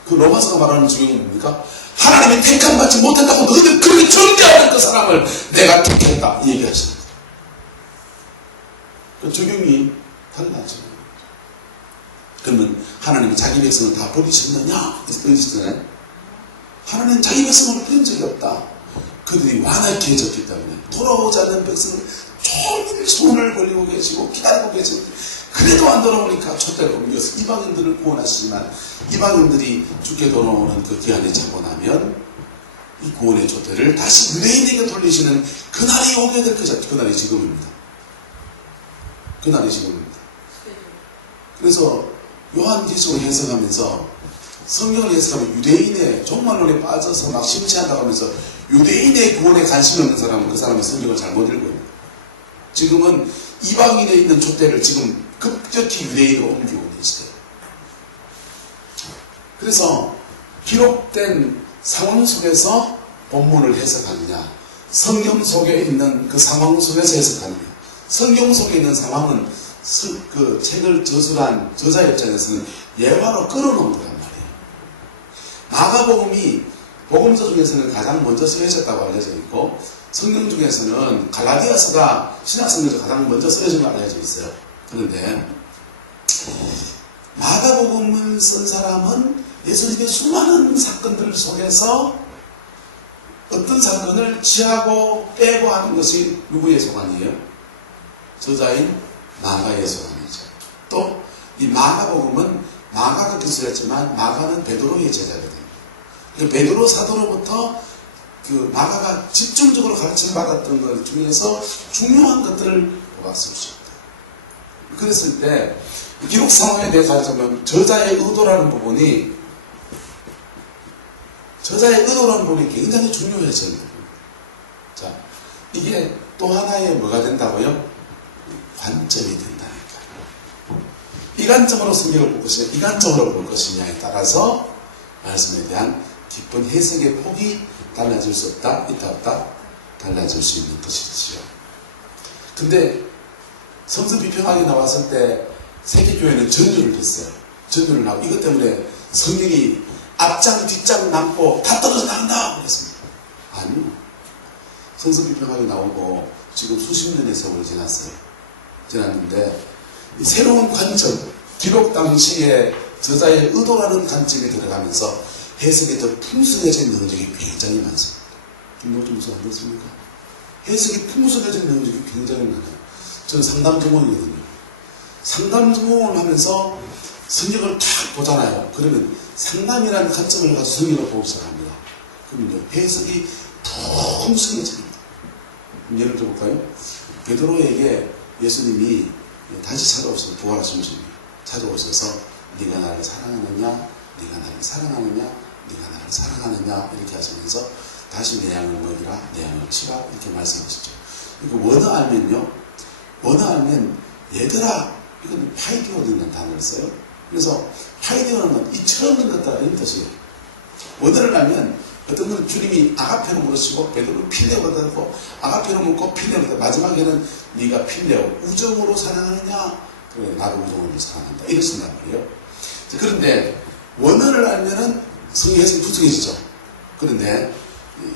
그 로마서가 말하는 적용이 뭡니까? 하나님이 택함 받지 못했다고 너희들 그렇게 정죄하는 그 사람을 내가 택했다, 이 얘기하시는 거예요. 그 적용이 달라져. 그러면 하나님이 자기 백성을 다 버리셨느냐? 그러시잖아요. 하나님은 자기 백성을 버린 적이 없다. 그들이 완악해 졌기 때문에 돌아오지 않는 백성을 종일 손을 벌리고 계시고 기다리고 계시고, 그래도 안 돌아오니까 촛대를 옮겨서 이방인들을 구원하시지만, 이방인들이 주께 돌아오는 그 기한이 차고 나면 이 구원의 촛대를 다시 유대인에게 돌리시는 그날이 오게 될 것이다. 그날이 지금입니다. 그날이 지금입니다. 그래서 요한계시록을 해석하면서, 성경을 해석하면 유대인의 종말론에 빠져서 막 심취한다고 하면서 유대인의 구원에 관심이 없는 사람은 그 사람의 성경을 잘못 읽고 있는 거예요. 지금은 이방인에 있는 촛대를 지금 급격히 유대인으로 옮기고 있는 시대예요. 그래서 기록된 상황 속에서 본문을 해석하느냐, 성경 속에 있는 그 상황 속에서 해석하느냐. 성경 속에 있는 상황은 그 책을 저술한 저자 입장에서는 예화로 끌어놓은 거란 말이에요. 마가복음이 복음서 중에서는 가장 먼저 쓰여졌다고 알려져 있고, 성경 중에서는 갈라디아서가 신약성경에서 가장 먼저 쓰여진 걸로 알려져 있어요. 그런데 마가복음을 쓴 사람은 예수님의 수많은 사건들 속에서 어떤 사건을 취하고 빼고 하는 것이 누구의 소관이에요? 저자인 마가의 소관이죠. 또 이 마가복음은 마가가 기술했지만 마가는 베드로의 제자거든요. 베드로 사도로부터 그 마가가 집중적으로 가르침 받았던 것 중에서 중요한 것들을 뽑았을 수 있다. 그랬을 때 기록 상황에 대해서 하자면 저자의 의도라는 부분이 굉장히 중요해져요. 자, 이게 또 하나의 뭐가 된다고요? 관점이 된다니까. 이 관점으로 성경을 볼 것이냐, 이 관점으로 볼 것이냐에 따라서 말씀에 대한 깊은 해석의 폭이 달라질 수 없다, 있다 없다, 달라질 수 있는 것이지요. 근데 성서 비평학이 나왔을 때 세계교회는 전율을 했어요. 전율을 하고 이것 때문에 성경이 앞장 뒷장 남고 다 떨어져 나간다 그랬습니다. 아니요. 성서 비평학이 나오고 지금 수십 년의 세월이 지났는데 이 새로운 관점, 기록 당시에 저자의 의도라는 관점이 들어가면서 해석이 더 풍성해진 능력이 굉장히 많습니다. 김노준 목사 안 그렇습니까? 해석이 풍성해지는 경우가 굉장히 많아요. 저는 상담 전공이거든요. 상담 전공을 하면서 성경을 쫙 보잖아요. 그러면 상담이라는 관점을 가지고 성경을 보기 시작합니다. 그러면 해석이 더 풍성해집니다. 예를 들어볼까요? 베드로에게 예수님이 다시 찾아오셔서 부활하신 분이에요. 찾아오셔서 네가 나를 사랑하느냐, 네가 나를 사랑하느냐, 네가 나를 사랑하느냐 이렇게 하시면서 다시 내 양을 먹이라, 내 양을 치라 이렇게 말씀하시죠. 이거 원어 알면요, 원어 알면 얘들아, 이건 파이디오라는 단어를 써요. 그래서 파이디오는 이처럼 된 것다 이런 뜻이에요. 원어를 알면 어떤 분은 주님이 아가페로 물으시고 베드로는 필레오가 되고 아가페로 묻고 필레오가 되고 마지막에는 네가 필레오 우정으로 사랑하느냐, 그래 나도 우정으로 사랑한다 이러신단 말이에요. 그런데 원어를 알면은 성경 해석이 풍성해지죠. 그런데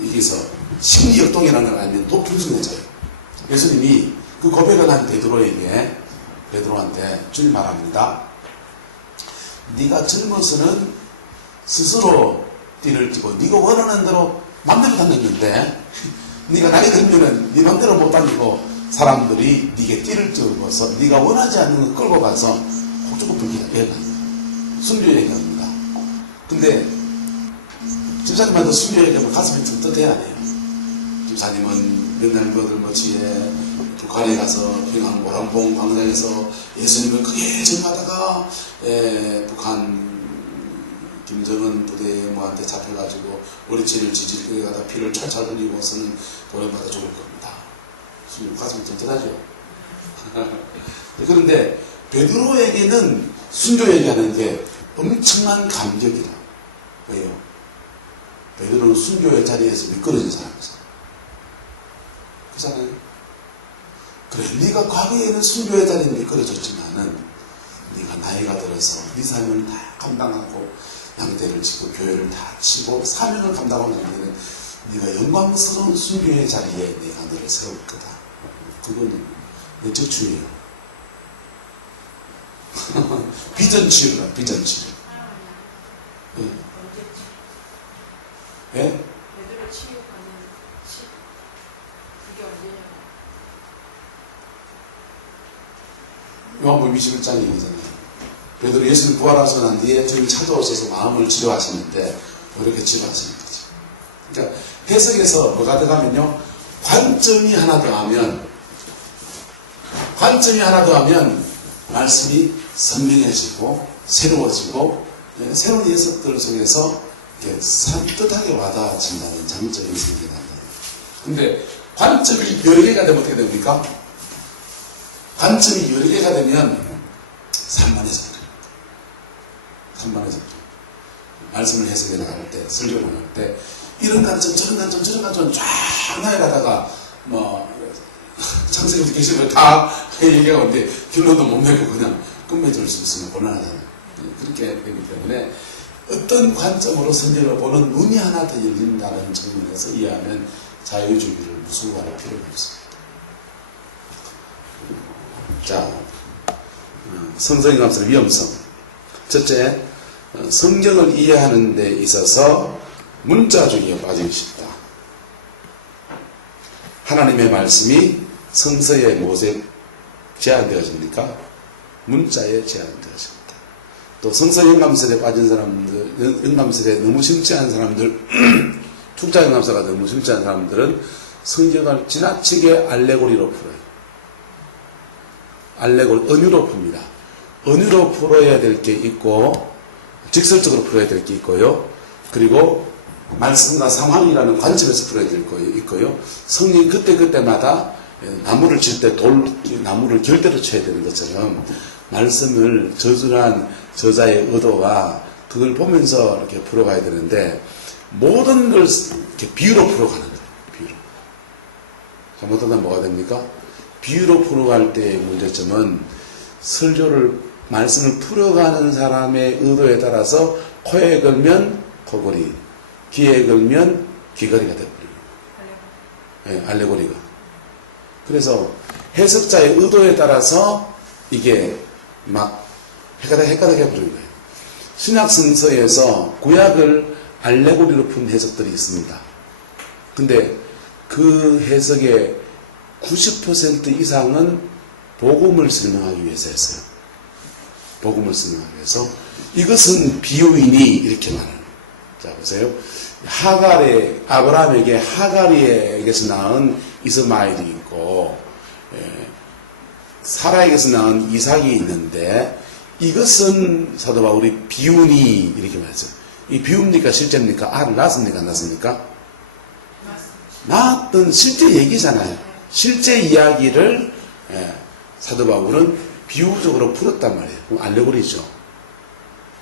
여기서 심리역동이라는 걸 알면 더 풍성해져요. 예수님이 그 고백을 한 베드로한테 주님 말합니다. 네가 젊어서는 스스로 띠를 띠고 네가 원하는 대로 맘대로 다녔는데 네가 나이 들면은 네 맘대로 못 다니고 사람들이 네게 띠를 띠고서 네가 원하지 않는 걸 끌고 가서 혹조고픈 얘기가 순교 얘기합니다. 근데 집사님한테 순교 얘기하면 가슴이 좀 뜨대야 돼요. 집사님은 맨날 머들머치에 북한에 가서 평양 모란봉 광장에서 예수님을 크게 전하다가 북한 김정은 부대모한테 잡혀가지고 머리채를 지지를 가다 피를 찰찰 흘리고서는 고령받아 죽을 겁니다. 가슴이 튼튼하죠. 그런데 베드로에게는 순교 얘기하는 게 엄청난 감격이다. 왜요? 베드로는 순교의 자리에서 미끄러진 사람이잖아요. 그렇잖아요. 그래, 네가 과거에는 순교의 자리에 미끄러졌지만은 네가 나이가 들어서 네 삶을 다 감당하고 양떼를 치고 교회를 다 치고 사명을 감당하고 나면 네가 영광스러운 순교의 자리에 내가 너를 세울 거다. 그거는 내 적추예요. 비전 치유다. 비전 치유. 예? 예? 베드로 치유받는 그게 언제냐고. 요한복음 21장 얘기잖아요. 베드로 예수님 부활하시고 난 뒤에 주님 찾아오셔서 마음을 치료하시는데 이렇게 치료하시는 거죠. 그러니까 해석에서 뭐가 들어가면요, 관점이 하나 더하면 말씀이 선명해지고 새로워지고 새로운 해석들 속에서 이렇게 산뜻하게 와닿아진다는 장점이 생겨난다. 근데 관점이 여러 개가 되면 어떻게 됩니까? 관점이 여러 개가 되면 산만해져. 말씀을 해석해 나갈 때, 설교를 할 때, 이런 관점, 저런 관점, 저런 관점 쫙 나열하다가, 창세기부터 계시를 다 얘기하는데, 결론도 못 내고 그냥 끝맺을 수 있으면 곤란하잖아요. 그렇게 되기 때문에, 어떤 관점으로 성경을 보는 눈이 하나 더 열린다는 측면에서 이해하면 자유주의를 무수할 필요가 없습니다. 자, 성성에 관해서 위험성. 첫째, 성경을 이해하는 데 있어서 문자주의에 빠지기 쉽다. 하나님의 말씀이 성서에 무엇에 제한되어집니까? 문자에 제한되어집니다. 또 성서 영감설에 빠진 사람들, 영감설에 너무 심취한 사람들, 축자 영감서가 너무 심취한 사람들은 성경을 지나치게 알레고리로 풀어요. 은유로 풉니다. 은유로 풀어야 될 게 있고, 직설적으로 풀어야 될 게 있고요. 그리고 말씀과 상황이라는 관점에서 풀어야 될 거 있고요. 성령이 그때그때마다 나무를 칠 때 나무를 결대로 쳐야 되는 것처럼 말씀을 저술한 저자의 의도와 그걸 보면서 이렇게 풀어가야 되는데 모든 걸 이렇게 비유로 풀어가는 거예요. 비유로. 잘못하면 뭐가 됩니까? 비유로 풀어갈 때의 문제점은 말씀을 풀어가는 사람의 의도에 따라서 코에 걸면 코걸이, 귀에 걸면 귀걸이가 되어버려요. 네, 알레고리가. 그래서 해석자의 의도에 따라서 이게 막 헷갈하게 버리는 거예요. 신약 성서에서 구약을 알레고리로 푼 해석들이 있습니다. 근데 그 해석의 90% 이상은 복음을 설명하기 위해서 했어요. 복음을 설명하기 위해서. 이것은 비유이니 이렇게 말하는. 자 보세요. 아브라함에게 하가리에게서 낳은 이스마엘이 있고 사라에게서 낳은 이삭이 있는데 이것은 사도 바울이 비유니 이렇게 말했어요. 이 비유입니까 실제입니까? 알을 낳았습니까 안 낳았습니까? 낳았던 실제 얘기잖아요. 실제 이야기를 사도 바울은 비유적으로 풀었단 말이에요. 그럼 알레고리죠.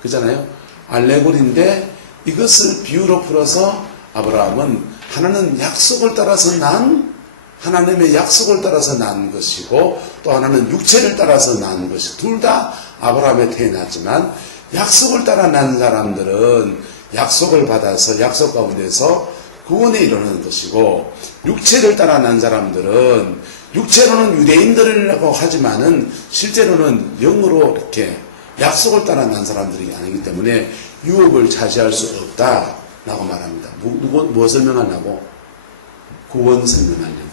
그잖아요. 알레고리인데 이것을 비유로 풀어서 아브라함은 하나는 약속을 따라서 난 하나님의 약속을 따라서 난 것이고 또 하나는 육체를 따라서 난 것이 둘 다 아브라함에 태어났지만 약속을 따라 난 사람들은 약속을 받아서 약속 가운데서 구원에 이르는 것이고 육체를 따라 난 사람들은 육체로는 유대인들이라고 하지만은 실제로는 영으로 이렇게 약속을 따라 난 사람들이 아니기 때문에 유업을 차지할 수 없다라고 말합니다. 무엇 설명하려고? 구원 설명하려고.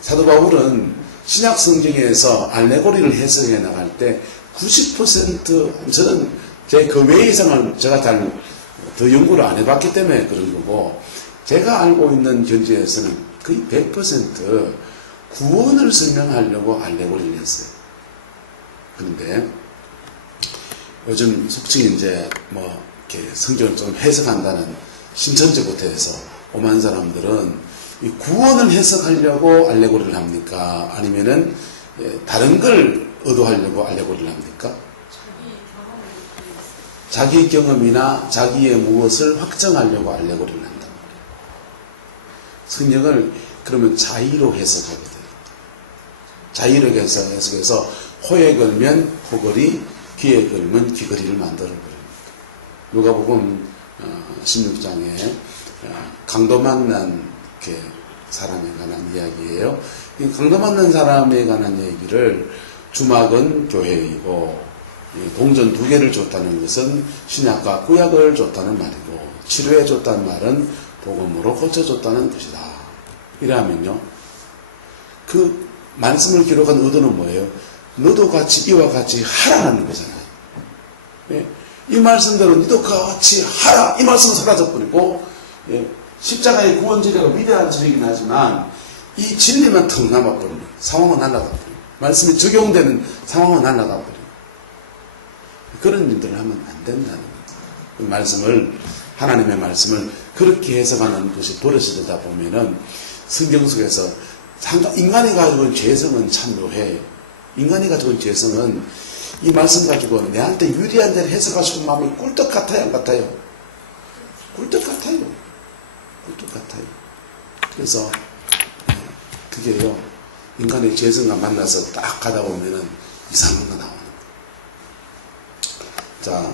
사도 바울은 신약 성경에서 알레고리를 해석해 나갈 때 90% 저는 제 그 외 이상을 제가 더 연구를 안 해봤기 때문에 그런 거고 제가 알고 있는 견지에서는 거의 100% 구원을 설명하려고 알레고리를 했어요. 그런데 요즘 속칭 이제 뭐 이렇게 성경을 좀 해석한다는 신천지부터 해서 오만 사람들은 이 구원을 해석하려고 알레고리를 합니까? 아니면은 다른 걸 의도하려고 알레고리를 합니까? 자기 경험이나 자기의 무엇을 확정하려고 알레고리를 한단 말이에요. 성경을 그러면 자의로 해석하게 돼요. 자의로 해석해서 호에 걸면 호걸이, 귀에 걸면 귀걸이를 만들어버립니다. 누가복음 16장에 강도 만난 사람에 관한 이야기예요. 이 강도 만난 사람에 관한 얘기를 주막은 교회이고 동전 2개를 줬다는 것은 신약과 구약을 줬다는 말이고 치료해 줬다는 말은 복음으로 고쳐줬다는 뜻이다. 이러면요. 그 말씀을 기록한 의도는 뭐예요? 너도 같이 이와 같이 하라는 거잖아요. 이 말씀대로 너도 같이 하라. 이 말씀은 사라져버리고 십자가의 구원 진리가 위대한 진리이긴 하지만 이 진리만 턱 남아버리면 상황은 날아가버려요. 말씀이 적용되는 상황은 날아가버려요. 그런 일들을 하면 안 된다는 거죠. 그 말씀을 하나님의 말씀을 그렇게 해석하는 것이 버릇이 되다 보면은 성경 속에서 인간이 가지고 있는 죄성은 참 묘해요. 인간이 가지고 있는 죄성은 이 말씀 가지고 내한테 유리한 대로 해석하고 싶은 마음이 꿀떡 같아요, 안 같아요? 꿀떡 같아요. 꿀떡 같아요. 그래서 그게요, 인간의 죄성과 만나서 딱 가다 보면은 이상한 거 나오는 거예요. 자,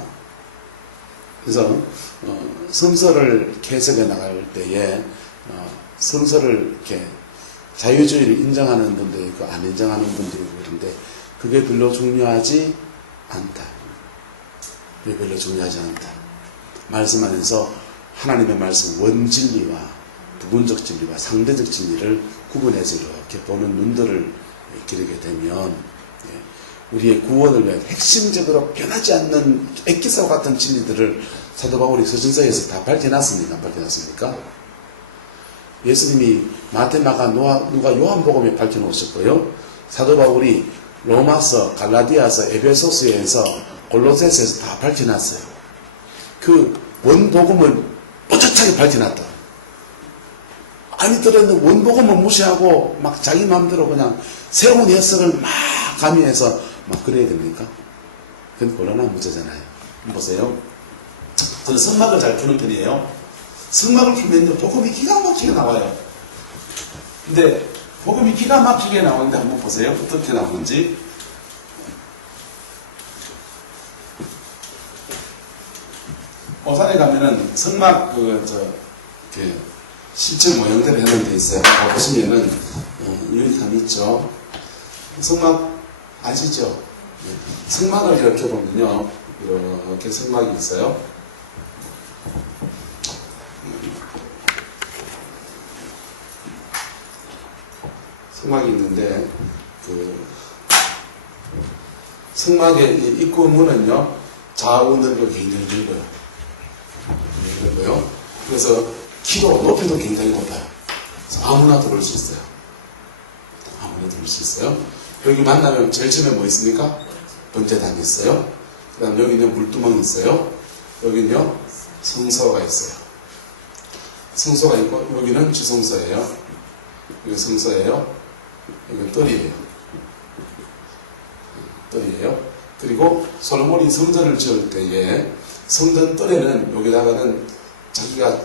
그래서 성서를 해석해 나갈 때에 성서를 이렇게 자유주의를 인정하는 분도 있고 안 인정하는 분도 있고 그런데 그게 별로 중요하지 않다. 그게 별로 중요하지 않다. 말씀 안에서 하나님의 말씀 원진리와 부분적 진리와 상대적 진리를 구분해서 이렇게 보는 눈들을 기르게 되면 우리의 구원을 위한 핵심적으로 변하지 않는 액기사와 같은 진리들을 사도 바울이 서신서에서 다 밝혀놨습니까? 안 밝혀놨습니까? 예수님이 마태, 마가, 누가 요한복음에 밝혀놓으셨고요. 사도 바울이 로마서, 갈라디아서, 에베소서에서, 골로새서에서 다 밝혀놨어요. 그 원복음을 뽀짝하게 밝혀놨다. 아니 들었는데 원복음을 무시하고 막 자기 마음대로 그냥 새로운 해석을 막 가미해서 막 그래야 됩니까? 그건 곤란한 문제잖아요. 보세요. 저는 성막을 잘 푸는 편이에요. 성막을 풀면 복음이 기가 막히게 나와요. 근데 복음이 기가 막히게 나오는데 한번 보세요. 어떻게 나오는지. 오산에 가면은 성막 실제 모형대로 해놓은 데 있어요. 보시면은 여기 감 있죠. 성막 아시죠? 성막을 이렇게 보면요, 이렇게 성막이 있어요. 성막이 있는데 그 성막의 입구 문은요 좌우 넓이가 굉장히 넓어요. 넓어요. 그래서 키도 높이도 굉장히 높아요. 그래서 아무나 들어올 수 있어요. 아무나 들어올 수 있어요. 여기 만나면 제일 처음에 뭐 있습니까? 번제단이 있어요. 그 다음 여기는 물두멍이 있어요. 여기는요 성소가 있어요. 성소가 있고 여기는 지성소예요. 여기 성소예요. 여기 뜰이에요. 뜰이에요. 그리고 솔로몬이 성전을 지을 때에 성전 뜰에는 여기다가는 자기가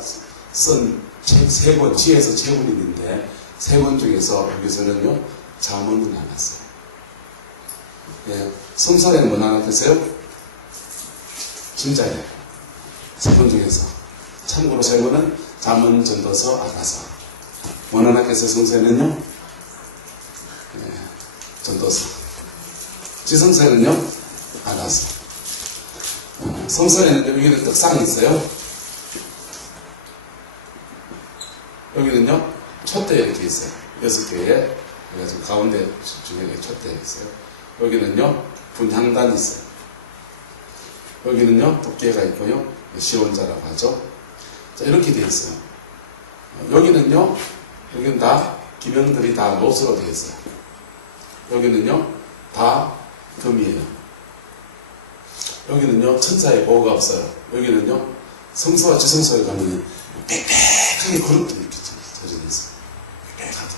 쓴 세 권, 지혜에서 세 권이 있는데 세 권 중에서 여기서는요 잠언은 안 왔어요. 예, 성전에는 뭐 나왔겠어요? 진짜예요. 세 권 중에서. 참고로 세 권은 잠언, 전도서, 아가서. 뭐 나왔겠어요? 성서에는요? 예, 전도서. 지성서에는요? 아가서. 성서에는 여기는 떡상이 있어요. 여기는요, 촛대 이렇게 있어요. 6개에. 그래서 가운데 중에 촛대 있어요. 여기는요, 분향단이 있어요. 여기는요, 도끼가 있고요. 시원자라고 하죠. 자, 이렇게 되어 있어요. 여기는요, 여기는 다 기명들이 다 노수로 되어 있어요. 여기는요, 다 금이에요. 여기는요, 천사의 보호가 없어요. 여기는요, 성소와 지성소에 가면 빽빽하게 그릇도 이렇게 젖어 있어요. 빽빽하게.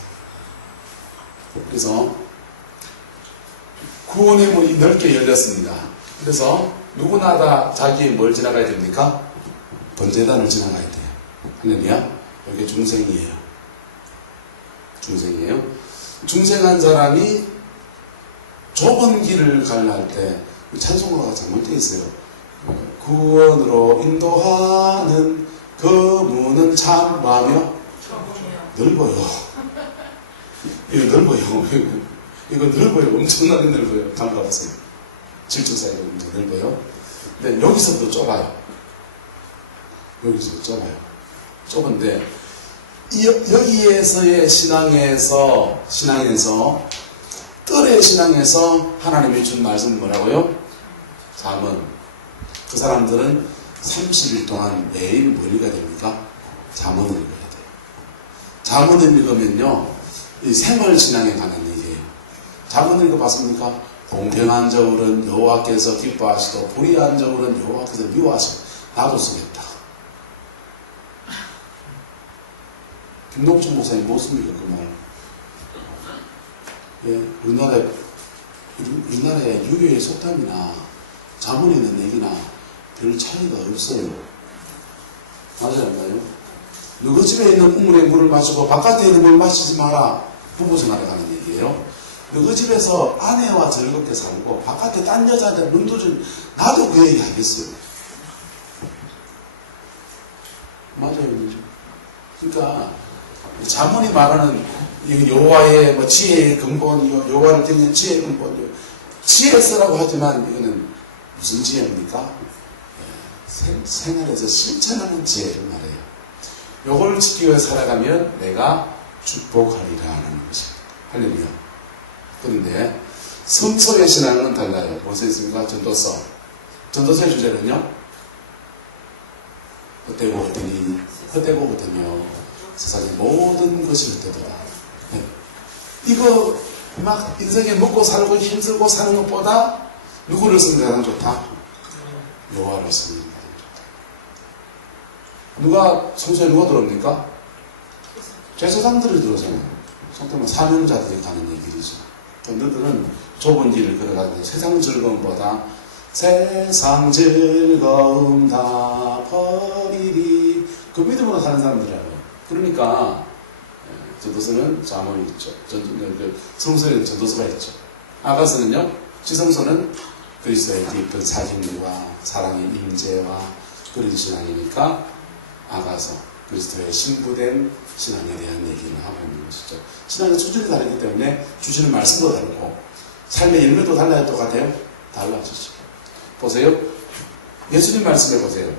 그래서 구원의 문이 넓게 열렸습니다. 그래서 누구나 다 자기의 뭘 지나가야 됩니까? 번제단을 지나가야 돼요. 할렐루야. 여기 중생이에요. 중생이에요. 중생한 사람이 좁은 길을 가려 할 때 찬송가가 잘못되어 있어요. 구원으로 인도하는 그 문은 참 뭐하며? 넓어요. 이거 넓어요. 이거 넓어요. 엄청나게 넓어요. 단가 보세요. 질적 사이가 엄청 넓어요. 근데 여기서도 좁아요. 여기서도 좁아요. 좁은데 여기에서의 신앙에서 뜰의 신앙에서 하나님이 준 말씀은 뭐라고요? 잠언. 그 사람들은 30일 동안 매일 뭘 읽어야 됩니까? 잠언을 읽어야 돼요. 잠언을 읽으면요 이 생활신앙에 관한 얘기예요. 잠언을 읽어봤습니까? 공평한 저울은 여호와께서 기뻐하시고 불의한 저울은 여호와께서 미워하시고 나도 쓰겠다. 김동춘 목사님 못 씁니까 그 말? 예, 우리나라의 유교의 속담이나 잠언에 있는 얘기나 별 차이가 없어요. 맞아요, 안 맞아요? 너희 집에 있는 우물에 물을 마시고 바깥에 있는 물을 마시지 마라. 부부생활에 관한 얘기예요. 너희 집에서 아내와 즐겁게 살고 바깥에 딴 여자한테 눈도 좀 나도 그 얘기 하겠어요. 맞아요. 그러니까 잠언이 말하는 여호와의 뭐 지혜의 근본, 여호와를 듣는 지혜의 근본, 지혜서라고 하지만 이거는 무슨 지혜입니까? 생활에서 실천하는 지혜를 말해요. 요걸 지키기 위해 살아가면 내가 축복하리라 하는 것입니다. 할렐루야. 그런데 성서의 신앙은 달라요. 무엇에 있습니까? 전도서. 전도서의 주제는요? 헛되고 헛되니 헛되고 헛되며 세상의 모든 것이 헛되더라. 네. 이거 막 인생에 먹고 살고 힘들고 사는 것보다 누구를 쓰는 게 가장 좋다? 여호와를 쓰는 게 가장 좋다. 누가 성소에 누가 들어옵니까? 제사장들이 들어오잖아요. 속되면 사명자들이 가는 길이죠. 너희들은 좁은 길을 걸어가는데 세상 즐거움보다 세상 즐거움 다 버리리 그 믿음으로 사는 사람들이라고요. 그러니까 전도서는 잠언이 있죠. 성서에는 전도서가 있죠. 아가서는요. 지성서는 그리스도의 깊은 사심과 사랑의 임재와 그런 신앙이니까 아가서 그리스도의 신부된 신앙에 대한 얘기를 하고 있는 것이죠. 신앙의 수준이 다르기 때문에 주시는 말씀도 다르고 삶의 열매도 달라요? 똑같아요? 달라지죠. 보세요. 예수님 말씀해 보세요.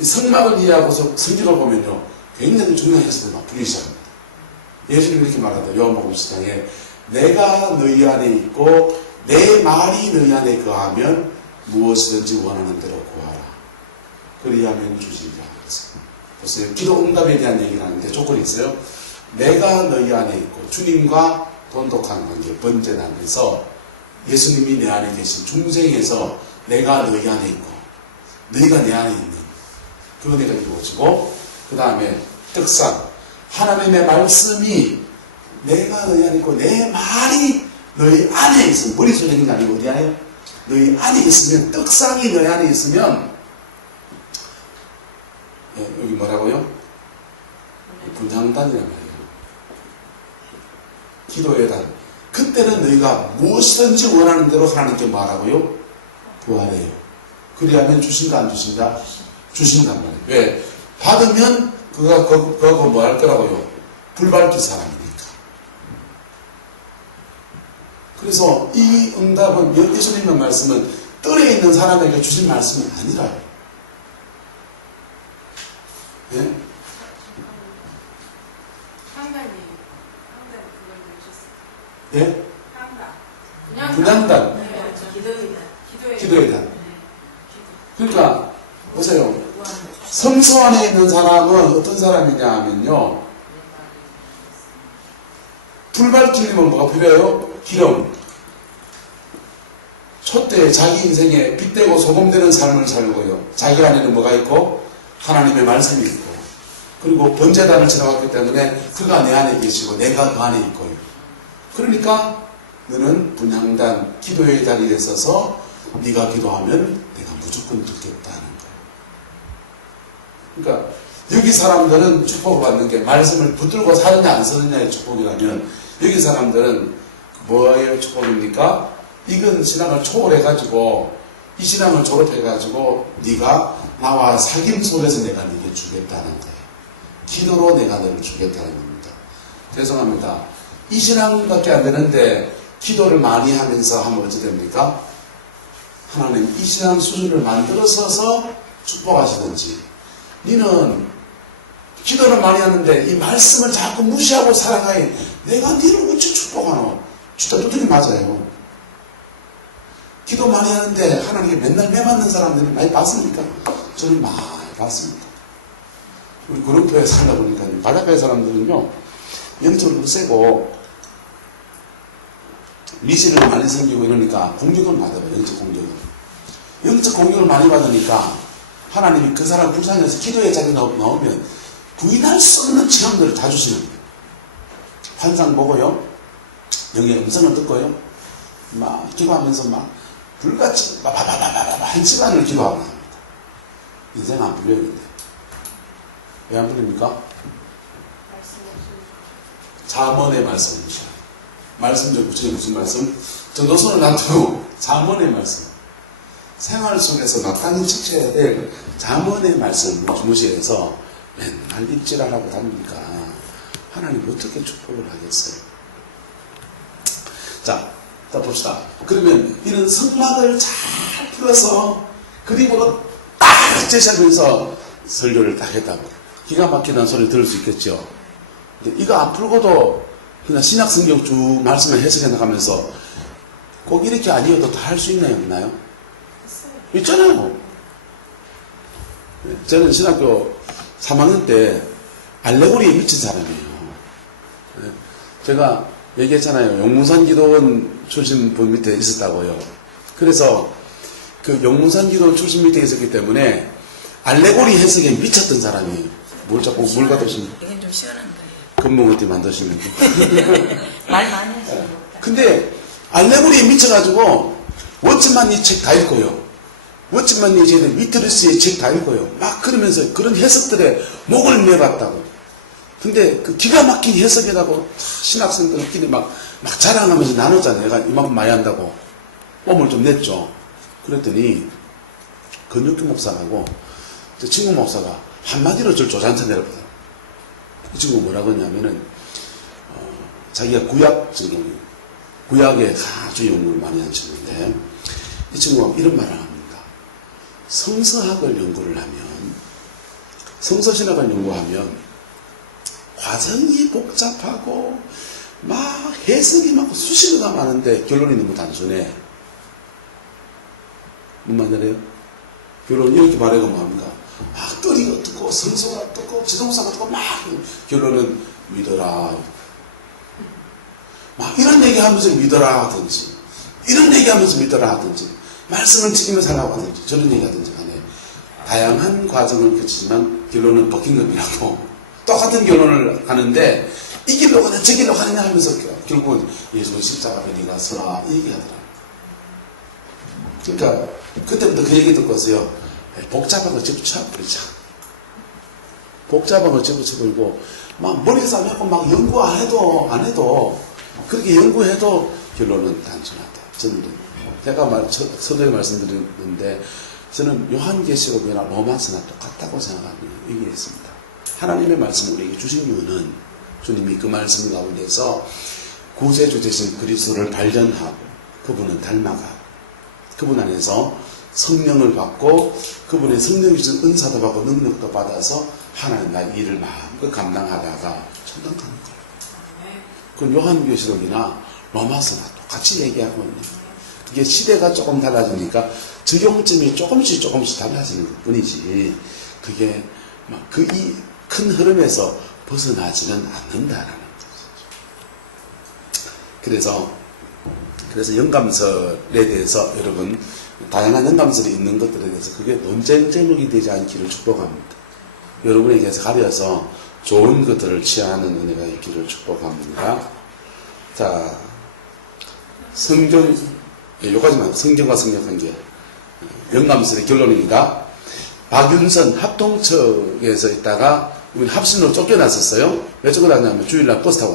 이 성막을 이해하고서 성경을 보면요. 굉장히 중요한 해석을 막 부리기 시작합니다. 예수님이 이렇게 말하다. 요한복음 10장에 내가 너희 안에 있고 내 말이 너희 안에 거하면 무엇이든지 원하는 대로 구하라. 그리하면 주시리라. 보세요. 기도 응답에 대한 얘기를 하는데 조건이 있어요. 내가 너희 안에 있고 주님과 돈독한 관계, 번제 안에서 예수님이 내 안에 계신 중생에서 내가 너희 안에 있고 너희가 내 안에 있는 그 은혜가 이루어지고 그 다음에 떡상 하나님의 말씀이 내가 너희 안에 있고 내 말이 너희 안에 있으면 머릿속에 있는 게 아니고 어디 안에? 너희 안에 있으면 떡상이 너희 안에 있으면 여기 뭐라고요? 분향단이란 말이에요. 기도의 단. 그때는 너희가 무엇이든지 원하는 대로 하나님께 말하고요. 구하래요. 그리하면 주신다 안 주신다? 주신단 말이에요. 왜? 받으면 그거 뭐 할 거라고요? 불밝기 사람이니까. 그래서 이 응답은 예수님의 말씀은 뜰에 있는 사람에게 주신 말씀이 아니라요. 예? 상당히 그걸 내셨어요. 예? 상당. 분향단. 네, 기도이다. 기도의 단. 그러니까 보세요. 성소 안에 있는 사람은 어떤 사람이냐 하면요. 불 밝히려면 뭐가 필요해요? 기름. 촛대 자기 인생에 빛되고 소금되는 삶을 살고요. 자기 안에는 뭐가 있고 하나님의 말씀이 있고 그리고 번제단을 지나갔기 때문에 그가 내 안에 계시고 내가 그 안에 있고요. 그러니까 너는 분향단 기도의 자리에 서서 네가 기도하면 내가 무조건 듣겠다는 거예요. 그러니까 여기 사람들은 축복을 받는 게 말씀을 붙들고 사느냐 안 사느냐의 축복이라면 여기 사람들은 뭐의 축복입니까? 이건 신앙을 초월해가지고 이 신앙을 졸업해가지고 네가 나와 사귐 속에서 내가 네게 주겠다는 거예요. 기도로 내가 너를 주겠다는 겁니다. 죄송합니다. 이 신앙밖에 안 되는데 기도를 많이 하면서 하면 어찌 됩니까? 하나님 이 신앙 수준을 만들어서서 축복하시든지 너는 기도를 많이 하는데 이 말씀을 자꾸 무시하고 살아가니 내가 너를 어찌 축복하노? 진짜 두드리 맞아요. 기도 많이 하는데 하나님께 맨날 매맞는 사람들이 많이 봤습니까? 저는 많이 봤습니다. 우리 구름포에 살다 보니까 바닷가의 사람들은요 영적으로 세고 미신을 많이 섬기고 이러니까 공격을 받아요. 영적 공격을. 영적 공격을 많이 받으니까 하나님이 그 사람 불쌍해서 기도의 자리에 나오면 부인할 수 없는 체험들을 다 주시는 거예요. 환상 보고요. 영의 음성을 듣고요. 막 기도하면서 막 불같이 바바바바바바 한 시간을 기도하고 합니다. 인생 안 풀려요. 근데. 왜 안 풀립니까? 잠언의 말씀이시라. 말씀 좀 구체적인 무슨 말씀? 저 노선을 놔두고 잠언의 말씀. 생활 속에서 마땅히 지켜야 될 잠언의 말씀을 주무시해서 맨날 입질하라고 다니니까 하나님 어떻게 축복을 하겠어요? 자 봅시다. 그러면 이런 성막을 잘 풀어서 그림으로 딱 제시하면서 설교를 딱 했다고 기가 막히다는 소리 들을 수 있겠죠. 근데 이거 안 풀고도 그냥 신약 성경 쭉 말씀을 해석해 나가면서 꼭 이렇게 아니어도 다 할 수 있나요? 없나요? 있잖아요. 저는 신학교 3학년 때 알레고리에 미친 사람이에요. 제가 얘기했잖아요. 용문산 기도원 출신 분 밑에 있었다고요. 그래서 그 용문산 기도원 출신 밑에 있었기 때문에 알레고리 해석에 미쳤던 사람이에요. 뭘 자꾸 물 갖다 오시면 이건 좀 시원한 거예요. 금붕 어디 만드시면 말 많이 하시는 거. 근데 알레고리에 미쳐가지고 워치만이 책 다 읽고요. 워치만이 이제 위트리스의 책 다 읽고요. 막 그러면서 그런 해석들에 목을 매봤다고. 근데 그 기가 막힌 해석이라고 신학생들끼리 막 자랑하면서 나누잖아요. 내가 이만큼 많이 한다고. 뽐을 좀 냈죠. 그랬더니 근육규 목사하고 저 친구 목사가 한마디로 저를 조잔쳐 내려보더라고요. 이 친구가 뭐라고 했냐면은 자기가 구약 전공, 구약에 아주 연구를 많이 한 친구인데 이 친구가 이런 말을 합니다. 성서학을 연구를 하면 성서신학을 연구하면 과정이 복잡하고 막 해석이 많고 수식어가 많은데 결론이 너무 단순해. 뭔 말이래요? 결론이 이렇게 말해가 뭐합니까? 막 끓이가 어떻고 성소가 어떻고 지동사가 어떻고 막 결론은 믿어라. 막 이런 얘기하면서 믿어라 하든지 이런 얘기하면서 믿어라 하든지 말씀을 지키면서 하라고 하든지 저런 얘기하든지 간에 다양한 과정을 거치지만 결론은 버킹엄이라고 똑같은 결론을 하는데 이 길로 가냐 저 길로 가느냐 하면서 결국은 예수는 십자가를 네가 서라 이 얘기하더라. 그러니까 그때부터 그 얘기 듣고서요. 복잡한 거 집어쳐버리자. 복잡한 거 집어쳐버리고 막 머리 싸매고 막 연구 안 해도 그렇게 연구해도 결론은 단순하다. 저는 제가 서두에 말씀드렸는데 저는 요한계시록이나 로마서나 똑같다고 생각하고 얘기했습니다. 하나님의 말씀을 우리에게 주신 이유는 주님이 그 말씀 가운데서 구세주 되신 그리스도를 발견하고 그분은 닮아가고 그분 안에서 성령을 받고 그분의 성령이 주신 은사도 받고 능력도 받아서 하나님 나의 일을 마음껏 감당하다가 천당 가는 거예요. 그건 요한계시록이나 로마서나 똑같이 얘기하고 있는 거예요. 그게 시대가 조금 달라지니까 적용점이 조금씩 달라지는 것 뿐이지 그게 막 그 이 큰 흐름에서 벗어나지는 않는다라는 거죠. 그래서 영감설에 대해서 여러분 다양한 영감설이 있는 것들에 대해서 그게 논쟁 제목이 되지 않기를 축복합니다. 여러분에게서 가려서 좋은 것들을 취하는 은혜가 있기를 축복합니다. 자, 요까지만 성경과 성경관계 영감설의 결론입니다. 박윤선 합동측에서 있다가 우리 합신으로 쫓겨났었어요. 왜 쫓겨났냐면 주일날 버스 타고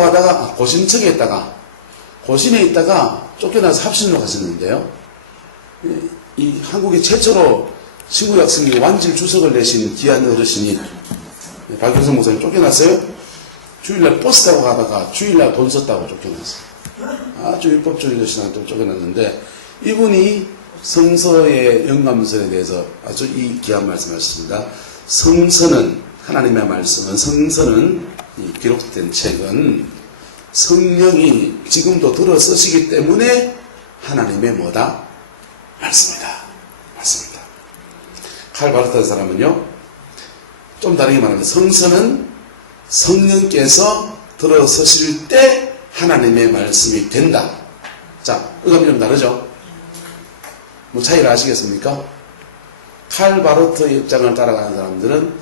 가다가 고신청에 있다가 고신에 있다가 쫓겨나서 합신으로 가셨는데요. 이 한국의 최초로 신구약 성경 완질 주석을 내신 귀한 어르신이 박윤선 목사님 쫓겨났어요. 주일날 버스 타고 가다가 주일날 돈 썼다고 쫓겨났어요. 아주 율법주의 어르신한테 쫓겨났는데 이분이 성서의 영감설에 대해서 아주 이 귀한 말씀하셨습니다. 성서는 하나님의 말씀은 성서는 이 기록된 책은 성령이 지금도 들어 쓰시기 때문에 하나님의 뭐다? 말씀이다. 맞습니다. 칼바르트한 사람은요 좀 다르게 말하면 성서는 성령께서 들어 쓰실 때 하나님의 말씀이 된다. 자, 의감이 좀 다르죠? 뭐 차이를 아시겠습니까? 칼바르트의 입장을 따라가는 사람들은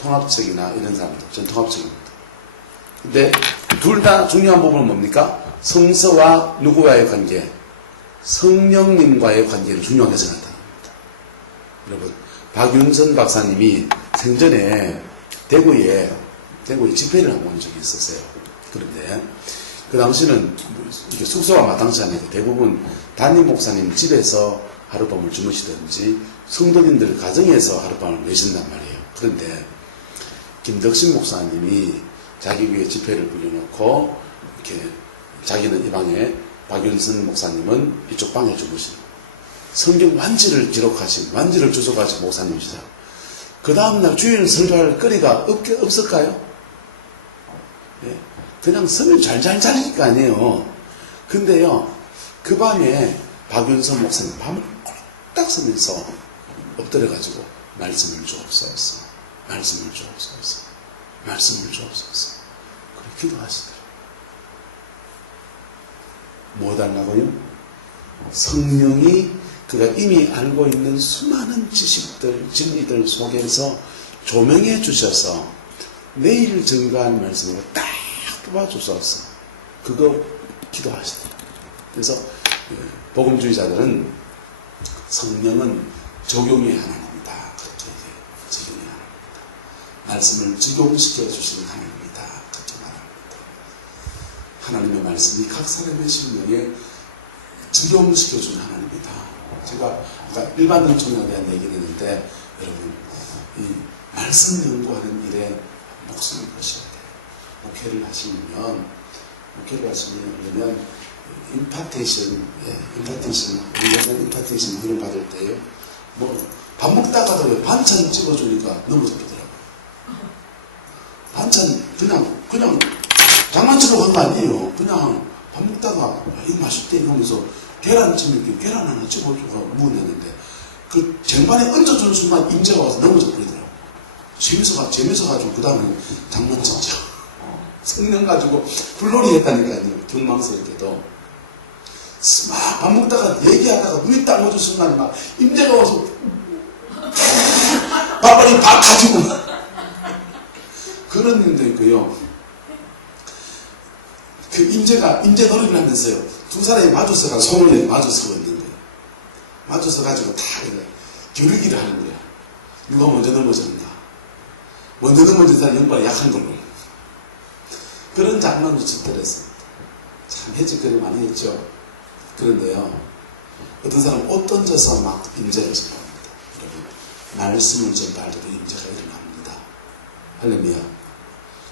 통합책이나 이런 사람들, 전 통합책입니다. 근데 둘 다 중요한 부분은 뭡니까? 성서와 누구와의 관계? 성령님과의 관계를 중요하게 생각합니다. 여러분, 박윤선 박사님이 생전에 대구에 집회를 한번 온 적이 있었어요. 그런데 그 당시는 이게 숙소가 마땅치 않아요. 대부분 담임 목사님 집에서 하룻밤을 주무시든지 성도님들 가정에서 하룻밤을 내신단 말이에요. 그런데 김덕신 목사님이 자기 위에 집회를 불려놓고 이렇게 자기는 이 방에 박윤선 목사님은 이쪽 방에 주무시는 성경 완지를 완지를 주석하신 목사님이시죠. 그 다음날 주일 설교할 거리가 없을까요? 예. 그냥 서면 잘 자니까 아니에요. 근데요, 그 밤에 박윤선 목사님 밤을 꼴딱 서면서 엎드려가지고 말씀을 주옵소서. 그렇게 기도하시더라고요. 뭐 달라고요? 성령이 그가 이미 알고 있는 수많은 지식들, 진리들 속에서 조명해 주셔서 내일 증거할 말씀으로 딱 뽑아주셔서 그거 기도하시더라고요. 그래서 복음주의자들은 성령은 적용의 하나님이다. 그렇게 적용의 하나님이다. 말씀을 적용시켜 주시는 하나님이다. 그렇게 말합니다. 하나님의 말씀이 각 사람의 심령에 적용시켜 주는 하나님이다. 제가 아까 일반 청년에 대한 얘기를 했는데 여러분 이 말씀 연구하는 일에 목숨을 거셔야 돼요. 목회를 하시면 임파테이션 훈련 받을 때요. 뭐 밥 먹다가도 반찬 찍어주니까 너무 좋더라고요. 반찬 그냥 장난치러 간 거 아니에요. 그냥 밥 먹다가 이거 맛있대 이러면서 계란찜 이렇게 계란 하나 집어주고 무었는데 그 쟁반에 얹어주는 순간 임재가 와서 넘어져 버리더라고. 재밌어가지고 그 다음에 장난쳤죠. 성령 가지고 불놀이 했다니까요. 경망스럽게도. 막 밥 먹다가 얘기하다가 눈이 딱 오는 순간에 막 임재가 와서 밥벌이 밥 가지고 그런 일도 있고요. 그 임재 노래를 하면서요. 두 사람이 마주서가 손을 마주서고 있는 거예요. 마주서가지고 다 겨루기를 하는 거예요. 누가 먼저 넘어졌나. 먼저 넘어진 사람 연발이 약한 걸로. 그런 장면을 집들었습니다. 참 해직거리 많이 했죠. 그런데요. 어떤 사람은 옷 던져서 막 임재를 전합니다. 여러분, 말씀을 전할 때도 임재가 일어납니다. 할렐루야.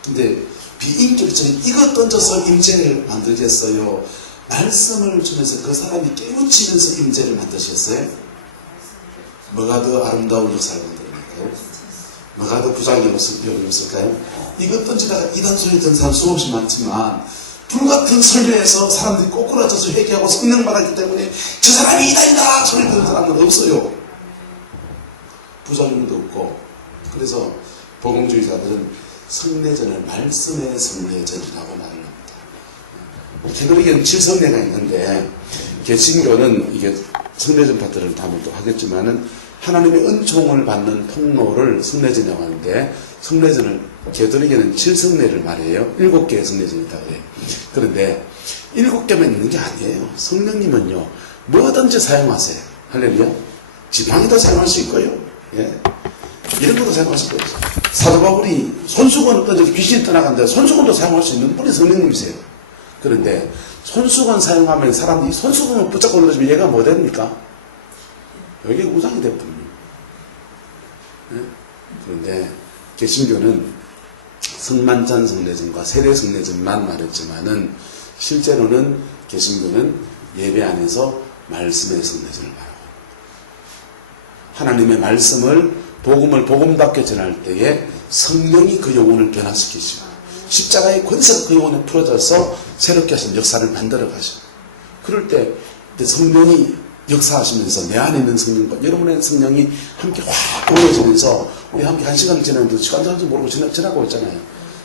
근데 비인격적인 이것 던져서 임재를 만들겠어요? 말씀을 주면서 그 사람이 깨우치면서 임재를 만드셨어요? 뭐가 더 아름다운 역사를 만들어낼까요? 뭐가 더 부작용이었을까요? 이것 던지다가 이단 소리 듣는 사람 수없이 많지만 불같은 설교에서 사람들이 꼬꾸라져서 회개하고 성령 받았기 때문에 저 사람이 이단이다 소리 듣는 사람은 없어요. 부작용도 없고. 그래서 복음주의자들은 성례전을 말씀의 성례전이라고 말을 합니다. 개돌이교는 7성례가 있는데 개신교는 이게 성례전 파트를 다음에 또 하겠지만은 하나님의 은총을 받는 통로를 성례전이라고 하는데 성례전을 개돌이교는 7성례를 말해요. 7개의 성례전이 있다고 해요. 그런데 7개만 있는 게 아니에요. 성령님은요 뭐든지 사용하세요. 할렐루야. 지팡이도 사용할 수 있고요. 예. 이런 것도 사용할 수 있어요. 사도 바울이 손수건을 던져서 귀신이 떠나간다. 손수건도 사용할 수 있는 분이 성령님이세요. 그런데 손수건 사용하면 사람들이 손수건을 붙잡고 눌러주면 얘가 뭐 됩니까? 여기가 우상이 되거든요. 네? 그런데 개신교는 성만찬 성례전과 세례 성례전만 말했지만은 실제로는 개신교는 예배 안에서 말씀의 성례전을 말하고 하나님의 말씀을 복음답게 전할 때에 성령이 그 영혼을 변화시키시고 십자가의 권세가 그 영혼에 풀어져서 새롭게 하신 역사를 만들어 가시고 그럴 때 성령이 역사하시면서 내 안에 있는 성령과 여러분의 성령이 함께 확 어우러지면서 우리 함께 한 시간을 지났는데 시간 가는지 모르고 지나고 있잖아요.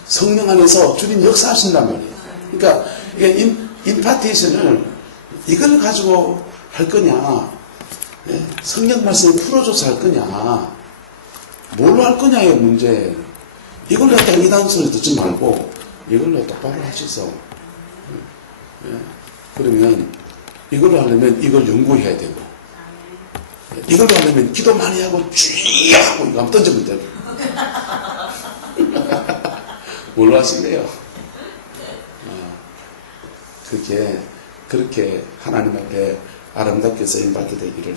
성령 안에서 주님 역사하신단 말이에요. 그러니까 이게 임파테이션을 이걸 가지고 할 거냐, 성령 말씀을 풀어줘서 할 거냐, 뭘로 할 거냐의 문제. 이걸로 했다가 이단 소리 듣지 말고 이걸로 똑바로 하셔서 그러면 이걸로 하려면 이걸 연구해야 되고 이걸로 하려면 기도 많이 하고 쥐 하고 이거 한번 던지면 되고 뭘로 하실래요? 그렇게 하나님 앞에 아름답게 쓰임받게 되기를